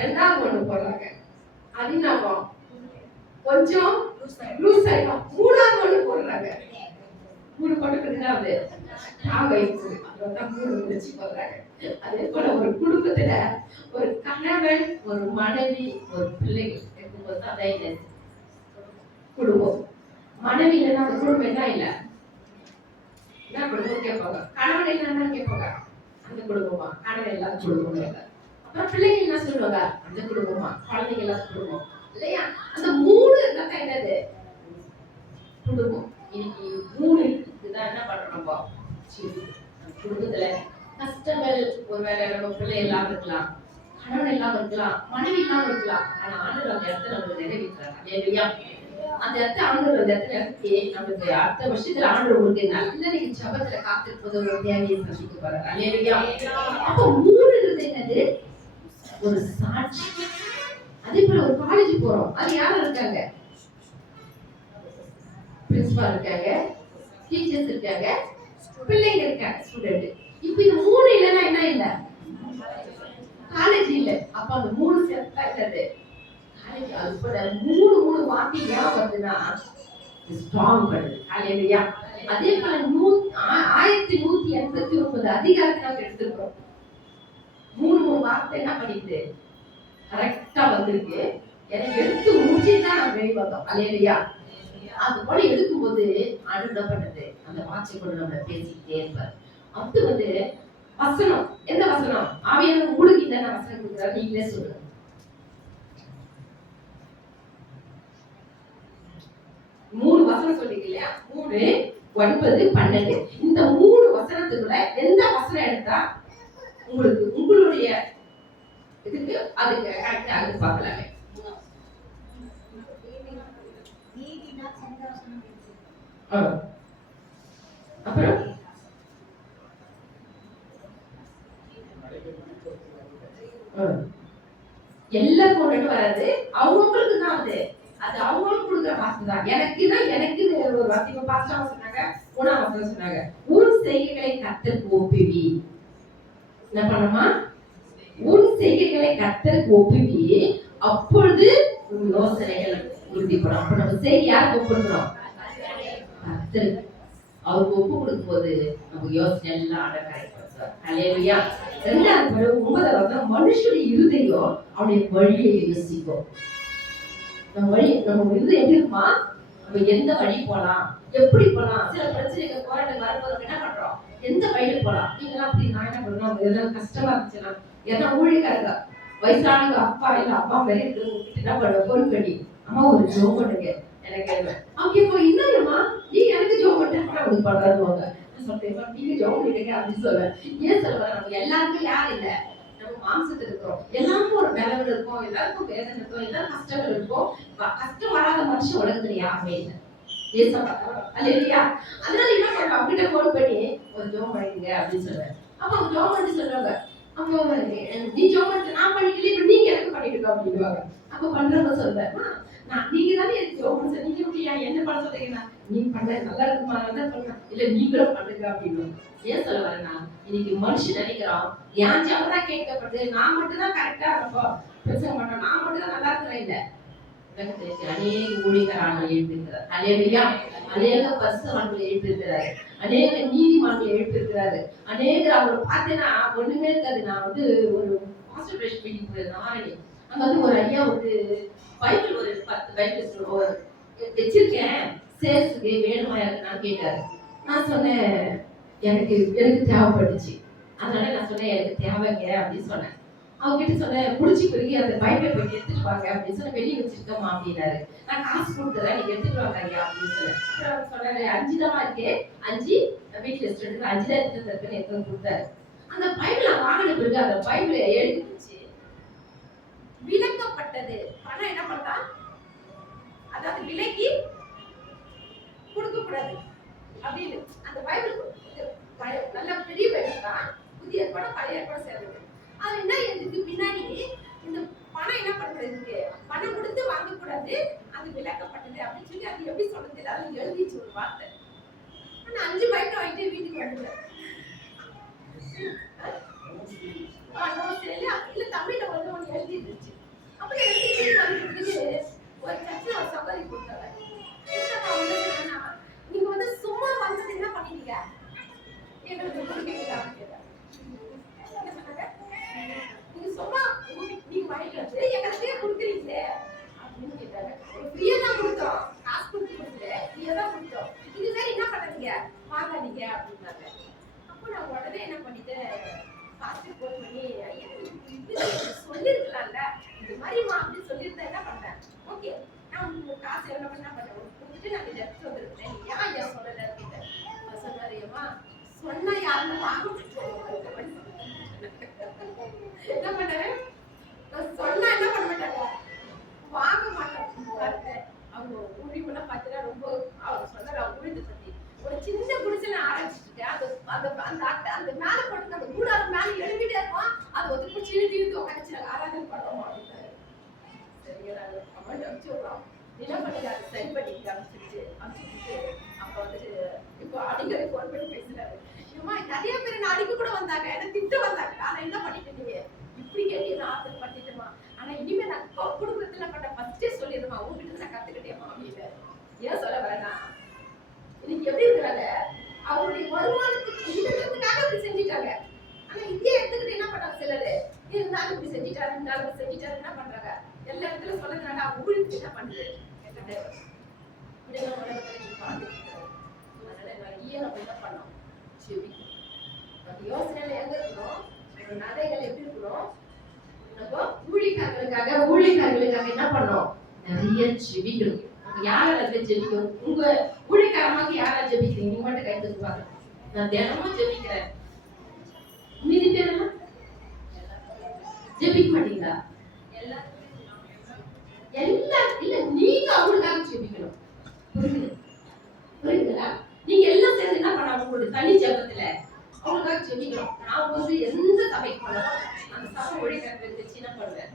ரெண்டாவது ஒன்று போடுறாங்க. அது என்ன ஆகும்? கொஞ்சம் லூஸ் ஆயிடும். மூணாவது ஒன்று போடுறாங்க. 3 போட்டு என்ன ஆகுது? அதான் 3 வச்சு போடுறாங்க. அதே போல ஒரு குடும்பத்துல ஒரு கணவன், ஒரு மனைவி, ஒரு பிள்ளைகள் இருக்கும்போது அதான் இல்லை குடும்பம். மனைவி இல்லைன்னா அந்த குடும்பம் என்ன இல்லை? என்ன குடும்பம் கேட்பாங்க. கணவன் இல்லைன்னா கேட்பாங்க அந்த குடும்பமா? கணவன் இல்லாத குடும்பம் இல்லை. அப்புறம் பிள்ளைங்க என்ன சொல்லுவாங்க? அந்த குடும்பமா? குழந்தைங்க இல்லாத குடும்பம் இல்லையா? அந்த 3 இருந்தா என்னது குடும்பம். இன்னைக்கு 3 இருக்குதான் என்ன பண்றோம் நம்ம? குடும்பத்துல கஷ்டங்கள் ஒருவேளை நம்ம பிள்ளை இல்லாம இருக்கலாம், கணவன் இல்லாம இருக்கலாம், மனைவி இல்லாம இருக்கலாம். ஆனா ஆண்டவர் அந்த இடத்துல நமக்கு நிறைவேற்றார். அல்லேலூயா. அந்த இடத்துல ஆண்டவர் அந்த இடத்துல இறக்கி நமக்கு அடுத்த வருஷத்துல ஆண்டவர் உங்களுக்கு நல்ல நீங்க ஜபத்துல காத்திருப்பது ஒரு தேவையை சந்திக்க போறாரு. அல்லேலூயா. அப்போ 3 என்னது? ஒரு சாட்சி. அதே போல ஒரு காலேஜ் போறோம். அது யாரும் இருக்காங்க? பிரின்சிபால் இருக்காங்க, டீச்சர்ஸ் இருக்காங்க, பிள்ளைங்க இருக்காங்க, ஸ்டூடெண்ட். இப்ப இது 3 இல்லைன்னா என்ன இல்ல? காலேஜ் இல்ல. அப்ப அந்த 3 சேர்த்தா என்னது? காலேஜ். அது போல 3 வார்த்தை ஏன் வருதுன்னா ஸ்ட்ராங் பண்ணுது. அல்லேலூயா. அதே போல 1189 அதிகாரத்தை நம்ம எடுத்துக்கிறோம். 3 வார்த்தை என்ன பண்ணிட்டு கரெக்டா வந்திருக்கு. எனக்கு எடுத்து முடிச்சுதான் நான் வெளியே வந்தோம். அல்லேலூயா. அது போல எடுக்கும்போது ஆண்டவர் என்ன பண்ணுது? அந்த வார்த்தை கொண்டு நம்ம பேசிக்கிட்டே இருப்பார். அது வந்து வசனம். எந்த வசனம்? ஆவியானவர் உங்களுக்கு என்ன வசனம் கொடுக்குறாரு? நீங்களே சொல்லுங்க. மூணு வசனம் சொல்றீங்க இல்லையா? 3, 9, 12. இந்த 3 வசனத்துக்குள்ள எந்த வசனம் எடுத்தா உங்களுக்கு உங்களுடைய இதுக்கு அதுக்கு கரெக்டா அது பார்க்கலாமே. அப்புறம் எல்லாம் கொண்டு வராது. அவங்களுக்கு தான் அது அவங்களுக்கு கொடுக்குற வார்த்தை தான். எனக்குன்னா எனக்கு ஒரு வார்த்தை பாஸ்டர் சொன்னாங்க, 3ஆம் வசனம் சொன்னாங்க. உன் செய்கைகளை கர்த்தருக்கு ஒப்புவி. என்ன பண்ணணுமா? உன் செய்கைகளை கர்த்தருக்கு ஒப்புவி. அப்பொழுது உன் யோசனைகள் உறுதிப்படும். அப்ப நம்ம செய்தி யாருக்கு ஒப்பு கொடுக்கணும்? கர்த்தருக்கு. அவருக்கு ஒப்பு கொடுக்கும் போது நம்ம யோசனை எல்லாம் ஆட கரெக்ட். அல்லேலூயா. 2வது 9வது வசனம், மனுஷனுடைய இருதயம் அவனுடைய வழியை யோசிக்கும். நம்ம இருதயம் எப்படி இருக்குமா? நம்ம எந்த வழி போலாம், எப்படி போலாம், சில பிரச்சனைகள் போராட்டம் வரும்போது என்ன பண்றோம்? எந்த வழியில போலாம்? நீங்களாம் அப்படி நான் என்ன பண்றோம்? எதாவது கஷ்டமா இருந்துச்சுன்னா ஏன்னா ஊழியக்காரங்க வயசானவங்க அப்பா இல்ல அப்பா மாதிரி இருக்கிறவங்க என்ன பண்ணுவோம்? ஃபோன் பண்ணி அம்மா ஒரு ஜோம் பண்ணுங்க எனக்கு அவங்க இப்போ இல்லையம்மா நீங்க எனக்கு ஜோம் பண்ணிட்டு அவங்க பண்றாருவாங்க. நான் சொல்றேன் நீங்க ஜோம் பண்ணிடுங்க அப்படின்னு சொல்லுவேன். ஏன் சொல்லுவேன்? நம்ம எல்லாருக்கும் யாரும் இல்லை, நம்ம மாம்சத்துல இருக்கிறோம். எல்லாருக்கும் ஒரு பலவீனம் இருக்கும், எல்லாருக்கும் வேதனை இருக்கும், எல்லாரும் கஷ்டங்கள் இருக்கும். கஷ்டம் வராத மனுஷன் உலகத்துல யாருமே இல்லை. அல்லேலூயா. அதனால என்ன பண்ணுவோம்? அவங்கிட்ட ஃபோன் பண்ணி ஒரு ஜோம் பண்ணிடுங்க அப்படின்னு சொல்லுவேன். அப்ப அவங்க ஜோம் பண்ணி சொல்லுவாங்க, அப்போ நீ ஜோம் பண்ணிட்டு நான் பண்ணிக்கல, இப்ப நீங்க எனக்கு பண்ணிடுங்க அப்படின்வாங்க. அப்ப பண்றவங்க சொல்லுவேன், நீங்க தானே எனக்கு ஜோம் பண்ண சொன்னீங்க, நீங்க என்ன பண்ண சொல்றீங்கன்னா நீ பண்ண நல்லா இருக்குமா தான் சொல்றேன், இல்ல நீங்களும் பண்ணுங்க அப்படின்னு. ஏன் சொல்ல வரேன்னா இன்னைக்கு மனுஷன் நினைக்கிறோம் என் ஜபம் தான் கேட்கப்படுது, நான் மட்டும் தான் கரெக்டா இருப்போம் பிரச்சனை பண்ணோம், நான் மட்டும் தான் நல்லா இருக்கிறேன். இல்ல அநேக ஊழியக்காரர்கள் எழுப்பியிருக்கிறார். அல்லேலூயா. அநேக பரிசுத்தவான்களை எழுப்பியிருக்கிறாரு, அநேக நீதிமான்களை எழுப்பியிருக்கிறாரு, அநேக அவர் பார்த்தேன்னா ஒண்ணுமே இருக்காது. நான் வந்து ஒரு மாஸ்டர் பிரஷ் மீட்டிங் போயிருந்தேன். அங்க வந்து ஒரு ஐயா வந்து பைபிள் ஒரு 10 பைபிள் வச்சிருக்கேன், சேல்ஸுக்கு வேணுமா நான் கேட்டாரு. நான் சொன்னேன் எனக்கு தேவைப்பட்டுச்சு, அதனால நான் சொன்னேன் எனக்கு தேவைங்க அப்படின்னு சொன்னேன். அவங்க கிட்ட சொன்னேன், புடிச்சு பிறகு அந்த பைபிளை போய் எடுத்துட்டு வாங்க அப்படின்னு சொன்ன, வெளியே வச்சிருக்கோமா அப்படின்னாரு. நான் காசு கொடுத்துறேன், நீங்க எடுத்துட்டு வாங்க ஐயா அப்படின்னு சொன்னேன். அப்புறம் அவர் சொன்னாரு, 5 தான் இருக்கு, 5 வீட்டுல வச்சுட்டு 5 தான் எடுத்து தருவேன்னு எடுத்து கொடுத்தாரு. அந்த பைபிளை வாங்கின பிறகு அந்த பைபிளை எழுதிச்சு விலக்கப்பட்டது. பணம் என்ன பண்ணா, அதாவது விலைக்கு கொடுக்க கூடாது அப்படின்னு அந்த பைபிள் நல்ல பெரிய பைபிள் தான், புதிய ஏற்பாடு பழைய ஏற்பாடு சேர்ந்தது. அது என்ன, இதுக்கு பின்னாடி இந்த பணம் என்ன பண்றதுக்கு, பணம் கொடுத்து வாங்கக்கூடாது, அது விலக்கப்பட்டது அப்படின்னு சொல்லி அது எப்படி சொல்றது, அது எழுதிச்சு ஒரு வார்த்தை. ஆனா 5 பைபிள் வாங்கிட்டு வீட்டுக்கு வந்துட்டேன். இல்ல தமிழ்ல வந்து ஒண்ணு எழுதி இருந்துச்சு. அப்புறம் எழுதி ஒரு சர்ச்சில் ஒரு சகோதரி கொடுத்தாங்க. நீங்க வந்து சும்மா வந்தது என்ன பண்ணிட்டீங்க, எங்களுக்கு கொடுப்பீங்களா அப்படின்னு கேட்டாங்க. நீங்க சும்மா நீங்க வாங்கிட்டு வந்து எங்களுக்கே கொடுக்குறீங்களே அப்படின்னு கேட்டாங்க. ஃப்ரீயா தான் கொடுத்தோம், காசு கொடுத்து கொடுக்கல, ஃப்ரீயா தான் கொடுத்தோம், இது வேற என்ன பண்ணாதீங்க வாங்காதீங்க அப்படின்னாங்க. அப்போ நான் உடனே என்ன பண்ணிட்டேன், பாஸ்டர் போன் பண்ணி, சொல்லிருக்கலாம்ல இந்த மாதிரிமா அப்படின்னு சொல்லியிருந்தா என்ன பண்ணேன், ஓகே நான் உங்களுக்கு காசு என்ன பண்ணேன் கொடுத்துட்டு நான் ஜெப்ட் வந்துருக்கேன், ஏன் ஐயா சொல்லலை அப்படின்ட்டு. அவர் சொன்னாரு, ஏமா சொன்னா யாருன்னு வாங்க என்ன பண்ணாரு, சொன்னா என்ன பண்ண மாட்டாங்க, வாங்க மாட்டாங்க. அவங்க உரிமைலாம் பார்த்தா ரொம்ப, அவர் சொன்னாரு அவங்க உரிமை பத்தி ஒரு சின்ன குடிசை ஆரம்பிச்சுட்டு அந்த மேல போட்டு அந்த கூடாரம் மேல எழுதிட்டே இருக்கும், அதை வந்து பிடிச்சி இழுத்து உட்காந்துச்சு ஆராதனை பண்ணுவோம் அப்படின்னாரு. சரியா கமெண்ட் அனுப்பிச்சு விடுறோம், என்ன பண்ணிட்டாரு, சரி பண்ணிட்டு அனுப்பிச்சுட்டு அப்ப வந்துட்டு இப்போ அடிக்கடி போன் பண்ணி பேசுறாரு, ஏமா நிறைய பேர் நான் அடிக்க கூட வந்தாங்க, என்ன திட்ட வந்தாங்க, ஆனா என்ன பண்ணிட்டு நீங்க இப்படி கேட்டு நான் ஆர்டர் பண்ணிட்டேமா, ஆனா இனிமே நான் குடும்பத்துல பண்ண ஃபர்ஸ்டே சொல்லிடுமா, உங்ககிட்ட நான் கத்துக்கிட்டேமா அப்படின்னு. ஏன் சொல்ல வரேன்னா, இன்னைக்கு எப்படி இருக்கிறாங்க, அவருடைய வருமானத்துக்கு ஈடுறதுக்காக இப்படி செஞ்சுட்டாங்க. ஆனா இதே எடுத்துக்கிட்டு என்ன பண்றாங்க சிலரு, இருந்தாலும் இப்படி செஞ்சுட்டாரு, இருந்தாலும் இப்படி செஞ்சுட்டாரு, என்ன பண்றாங்க, எல்லா இடத்துல சொல்லுறாங்க, அவங்க ஊருக்கு என்ன பண்ணுது அதனால நம்ம என்ன பண்ணோம், செவிக்கணும். நம்ம யோசனையில எங்க இருக்கணும், நம்ம நடைகள் எப்படி இருக்கணும், நம்ம ஊழியக்காரர்களுக்காக என்ன பண்ணோம், நிறைய செவிக்கணும். யாரால ஜெபிக்கும், உங்க ஊழியக்காரமாக யாரா ஜெபிக்கிறீங்க, நீங்க மட்டும் கை தூக்குவாங்க. நான் தினமும் ஜெபிக்கிறேன், மீதி பேரெல்லாம் ஜெபிக்க மாட்டீங்களா, எல்லாம் இல்ல, நீங்க அவங்களுக்காக ஜெபிக்கணும். புரியுதுங்களா, நீங்க எல்லாம் சேர்ந்து என்ன பண்ணணும், உங்களுடைய தனி ஜெபத்துல அவங்களுக்காக ஜெபிக்கணும். நான் வந்து எந்த சபைக்கு போனாலும் அந்த சபை ஊழியக்காரர்கள் வச்சு என்ன பண்ணுவேன்,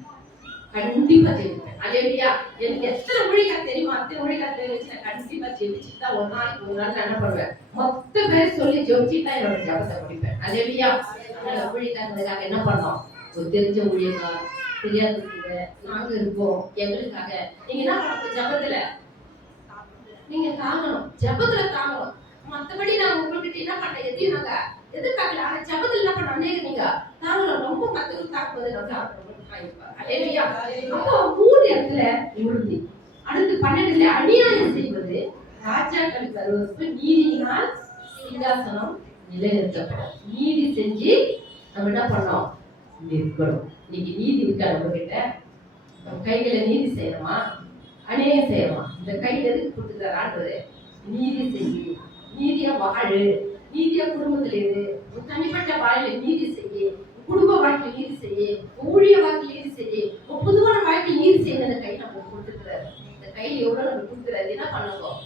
கண்டிப்பா ஜெபிப்பேன். அல்லேலூயா. எனக்கு எத்தனை ஊழியக்காரர் தெரியுமா, அத்தனை ஊழியக்காரர் வச்சு நான் கண்டிப்பா ஜெபிச்சுட்டு தான் ஒரு நாள் என்ன பண்ணுவேன், மொத்த பேர் சொல்லி ஜெபிச்சுட்டு தான் என்னோட ஜெபத்தை முடிப்பேன். அல்லேலூயா. அதனால ஊழியக்காரர்களுக்காக என்ன பண்ணோம், ஒரு தெரிஞ்ச ஊழியக்கார, தெரியாதவங்க நாங்க இருப்போம், எங்களுக்காக நீங்க என்ன பண்ணணும், ஜெபத்துல நீங்க தாங்கணும், ஜெபத்துல தாங்கணும். மத்தபடி நான் உங்ககிட்ட என்ன பண்ணேன், எதையும் நாங்க எதிர்பார்க்கல, ஆனா ஜெபத்துல என்ன பண்ண நீங்க தாங்கணும். ரொம்ப மத்தவங்க தாக்குவது நல்லா அல்லேலூயா. அப்போ 3 இடத்துல உறுதி. அடுத்து 12ல அநியாயம் செய்வது ராஜாக்களுக்கு அருவருப்பு, நீதியினால் சிங்காசனம் நிலைநிறுத்தப்படும். நீதி செஞ்சு நம்ம என்ன பண்ணோம், நிற்கணும். இன்னைக்கு நீதி இருக்கா நம்ம கிட்ட, நம்ம கைகளை நீதி செய்யணுமா, அநியாயம் செய்யணுமா? இந்த கையில எதுக்கு கொடுத்துக்கிறார் ஆண்டவர், நீதி செஞ்சு, நீதியா வாழு, நீதியா குடும்பத்துல இரு, தனிப்பட்ட வாழ்க்கையில நீதி செய்ய, குடும்ப வாழ்க்கையில நீதி செய்ய, ஊழிய வாழ்க்கையில நீதி செய்ய, பொதுவான வாழ்க்கையில நீதி செய்ய இந்த கை நம்ம கொடுத்துக்கிறாரு. இந்த கை எவ்வளவு நம்ம கொடுக்குறாரு, என்ன பண்ணுவோம்,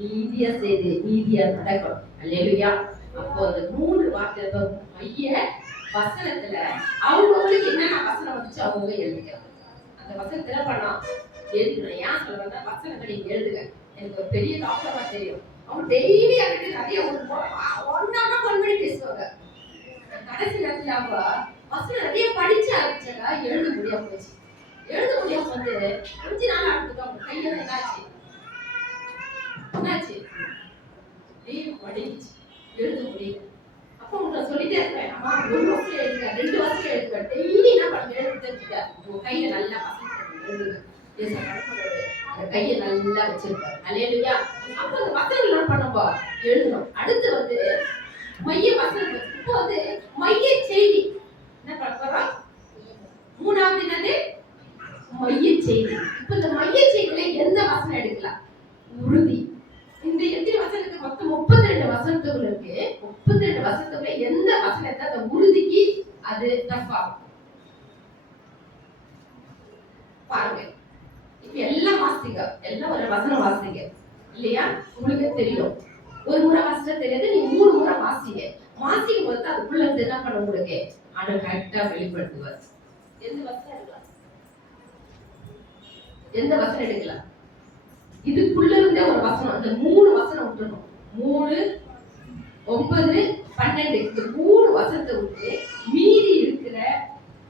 நீதியா செய்து நீதியா நடக்கணும். அல்லேலூயா. அப்போ அந்த 3 வார்த்தை மைய வசனத்துல அவங்களுக்கு என்னென்ன வசனம் வந்துச்சு அவங்க எழுதிக்கிறாங்க. அந்த வசனத்துல பண்ணோம் எழுதுக்கணும். ஏன் சொல்றேன்னா, வசனத்தை நீங்க எழுதுங்க. எனக்கு ஒரு பெரிய டாக்டரா தெரியும், அவங்க டெய்லி எனக்கு நிறைய ஒன்னாக ஃபோன் பண்ணி பேசுவாங்க. கடைசி நேரத்துல அவங்க வசனம் நிறைய படிச்சு ஆரம்பிச்சாங்க, எழுத முடியாம போச்சு. எழுத முடியாம வந்து 5 நாள் ஆகுது, அவங்க கையெல்லாம் என்னாச்சு படிச்சு எழுத முடியல. அப்போ நான் சொல்லிட்டே இருப்பேன், அம்மா 1 வருஷம் எழுதுங்க, 2 வருஷம் எழுதுங்க, டெய்லி என்ன பண்ணுங்க எழுதி தெரிஞ்சுக்க, உங்க கையில நல்லா வசனம் எழுதுங்க. அந்த கையை நல்லா வச்சிருப்பாரு. அல்லேலூயா. அப்ப அந்த வசனம் என்ன பண்ணப்போ எழுதணும். அடுத்து வந்து மைய வசனம், இப்போ வந்து மைய செய்தி என்ன பண்ண போறோம், மூணாவது என்னது? மைய செய்தி. இப்ப இந்த மைய செய்தியில எந்த வசனம் எடுக்கலாம்? உறுதி. இந்த எத்தனை வசனத்துக்கு மொத்தம் 32 வசனத்துக்குள்ள இருக்கு. 32 வசனத்துக்குள்ள எந்த வசனத்தை அந்த உறுதிக்கு அது தப்பா பாருங்க. இப்ப எல்லாம் வாசிங்க, எல்லாம் ஒரு வசனம் வாசிங்க இல்லையா? உங்களுக்கு தெரியும். ஒரு முறை வாசிச்சா தெரியாது, நீங்க 3 முறை வாசிங்க. வாசிக்கும் போது அதுக்குள்ள இருந்து என்ன பண்ண உங்களுக்கு ஆண்டவர் கரெக்டா வெளிப்படுத்துவார். எந்த வசனம் எடுக்கலாம்? எந்த வசனம் எடுக்கலாம்? இதுக்குள்ள இருந்தே ஒரு வசனம், அந்த 3 வசனம் விட்டுறணும். 3, 9, 12 இந்த 3 வசனத்தை விட்டு மீதி இருக்கிற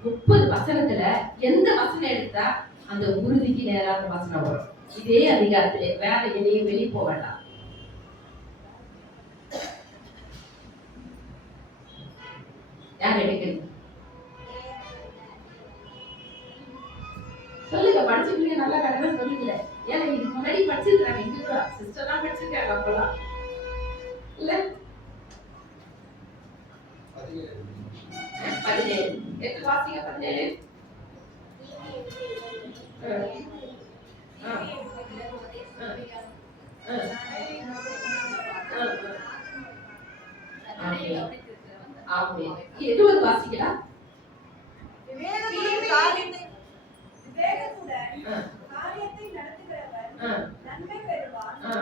30 வசனத்துல எந்த வசனம் எடுத்தா அந்த உறுதிக்கு நேரான வசனம் வரும்? இதே அதிகாரத்திலே வேற எதையும் வெளியே போக வேண்டாம். யார் எடுக்கிறது? சொல்லுங்க, படிச்சுக்கீங்க நல்லா கரெக்டா சொல்லுங்க. ஏன்னா இதுக்கு முன்னாடி படிச்சிருக்காங்க, இங்க சிஸ்டர்லாம் படிச்சிருக்காங்க அப்பலாம் இல்ல? 17 எட்டு வாசிங்க. 17 20 வாசிக்கலாம்.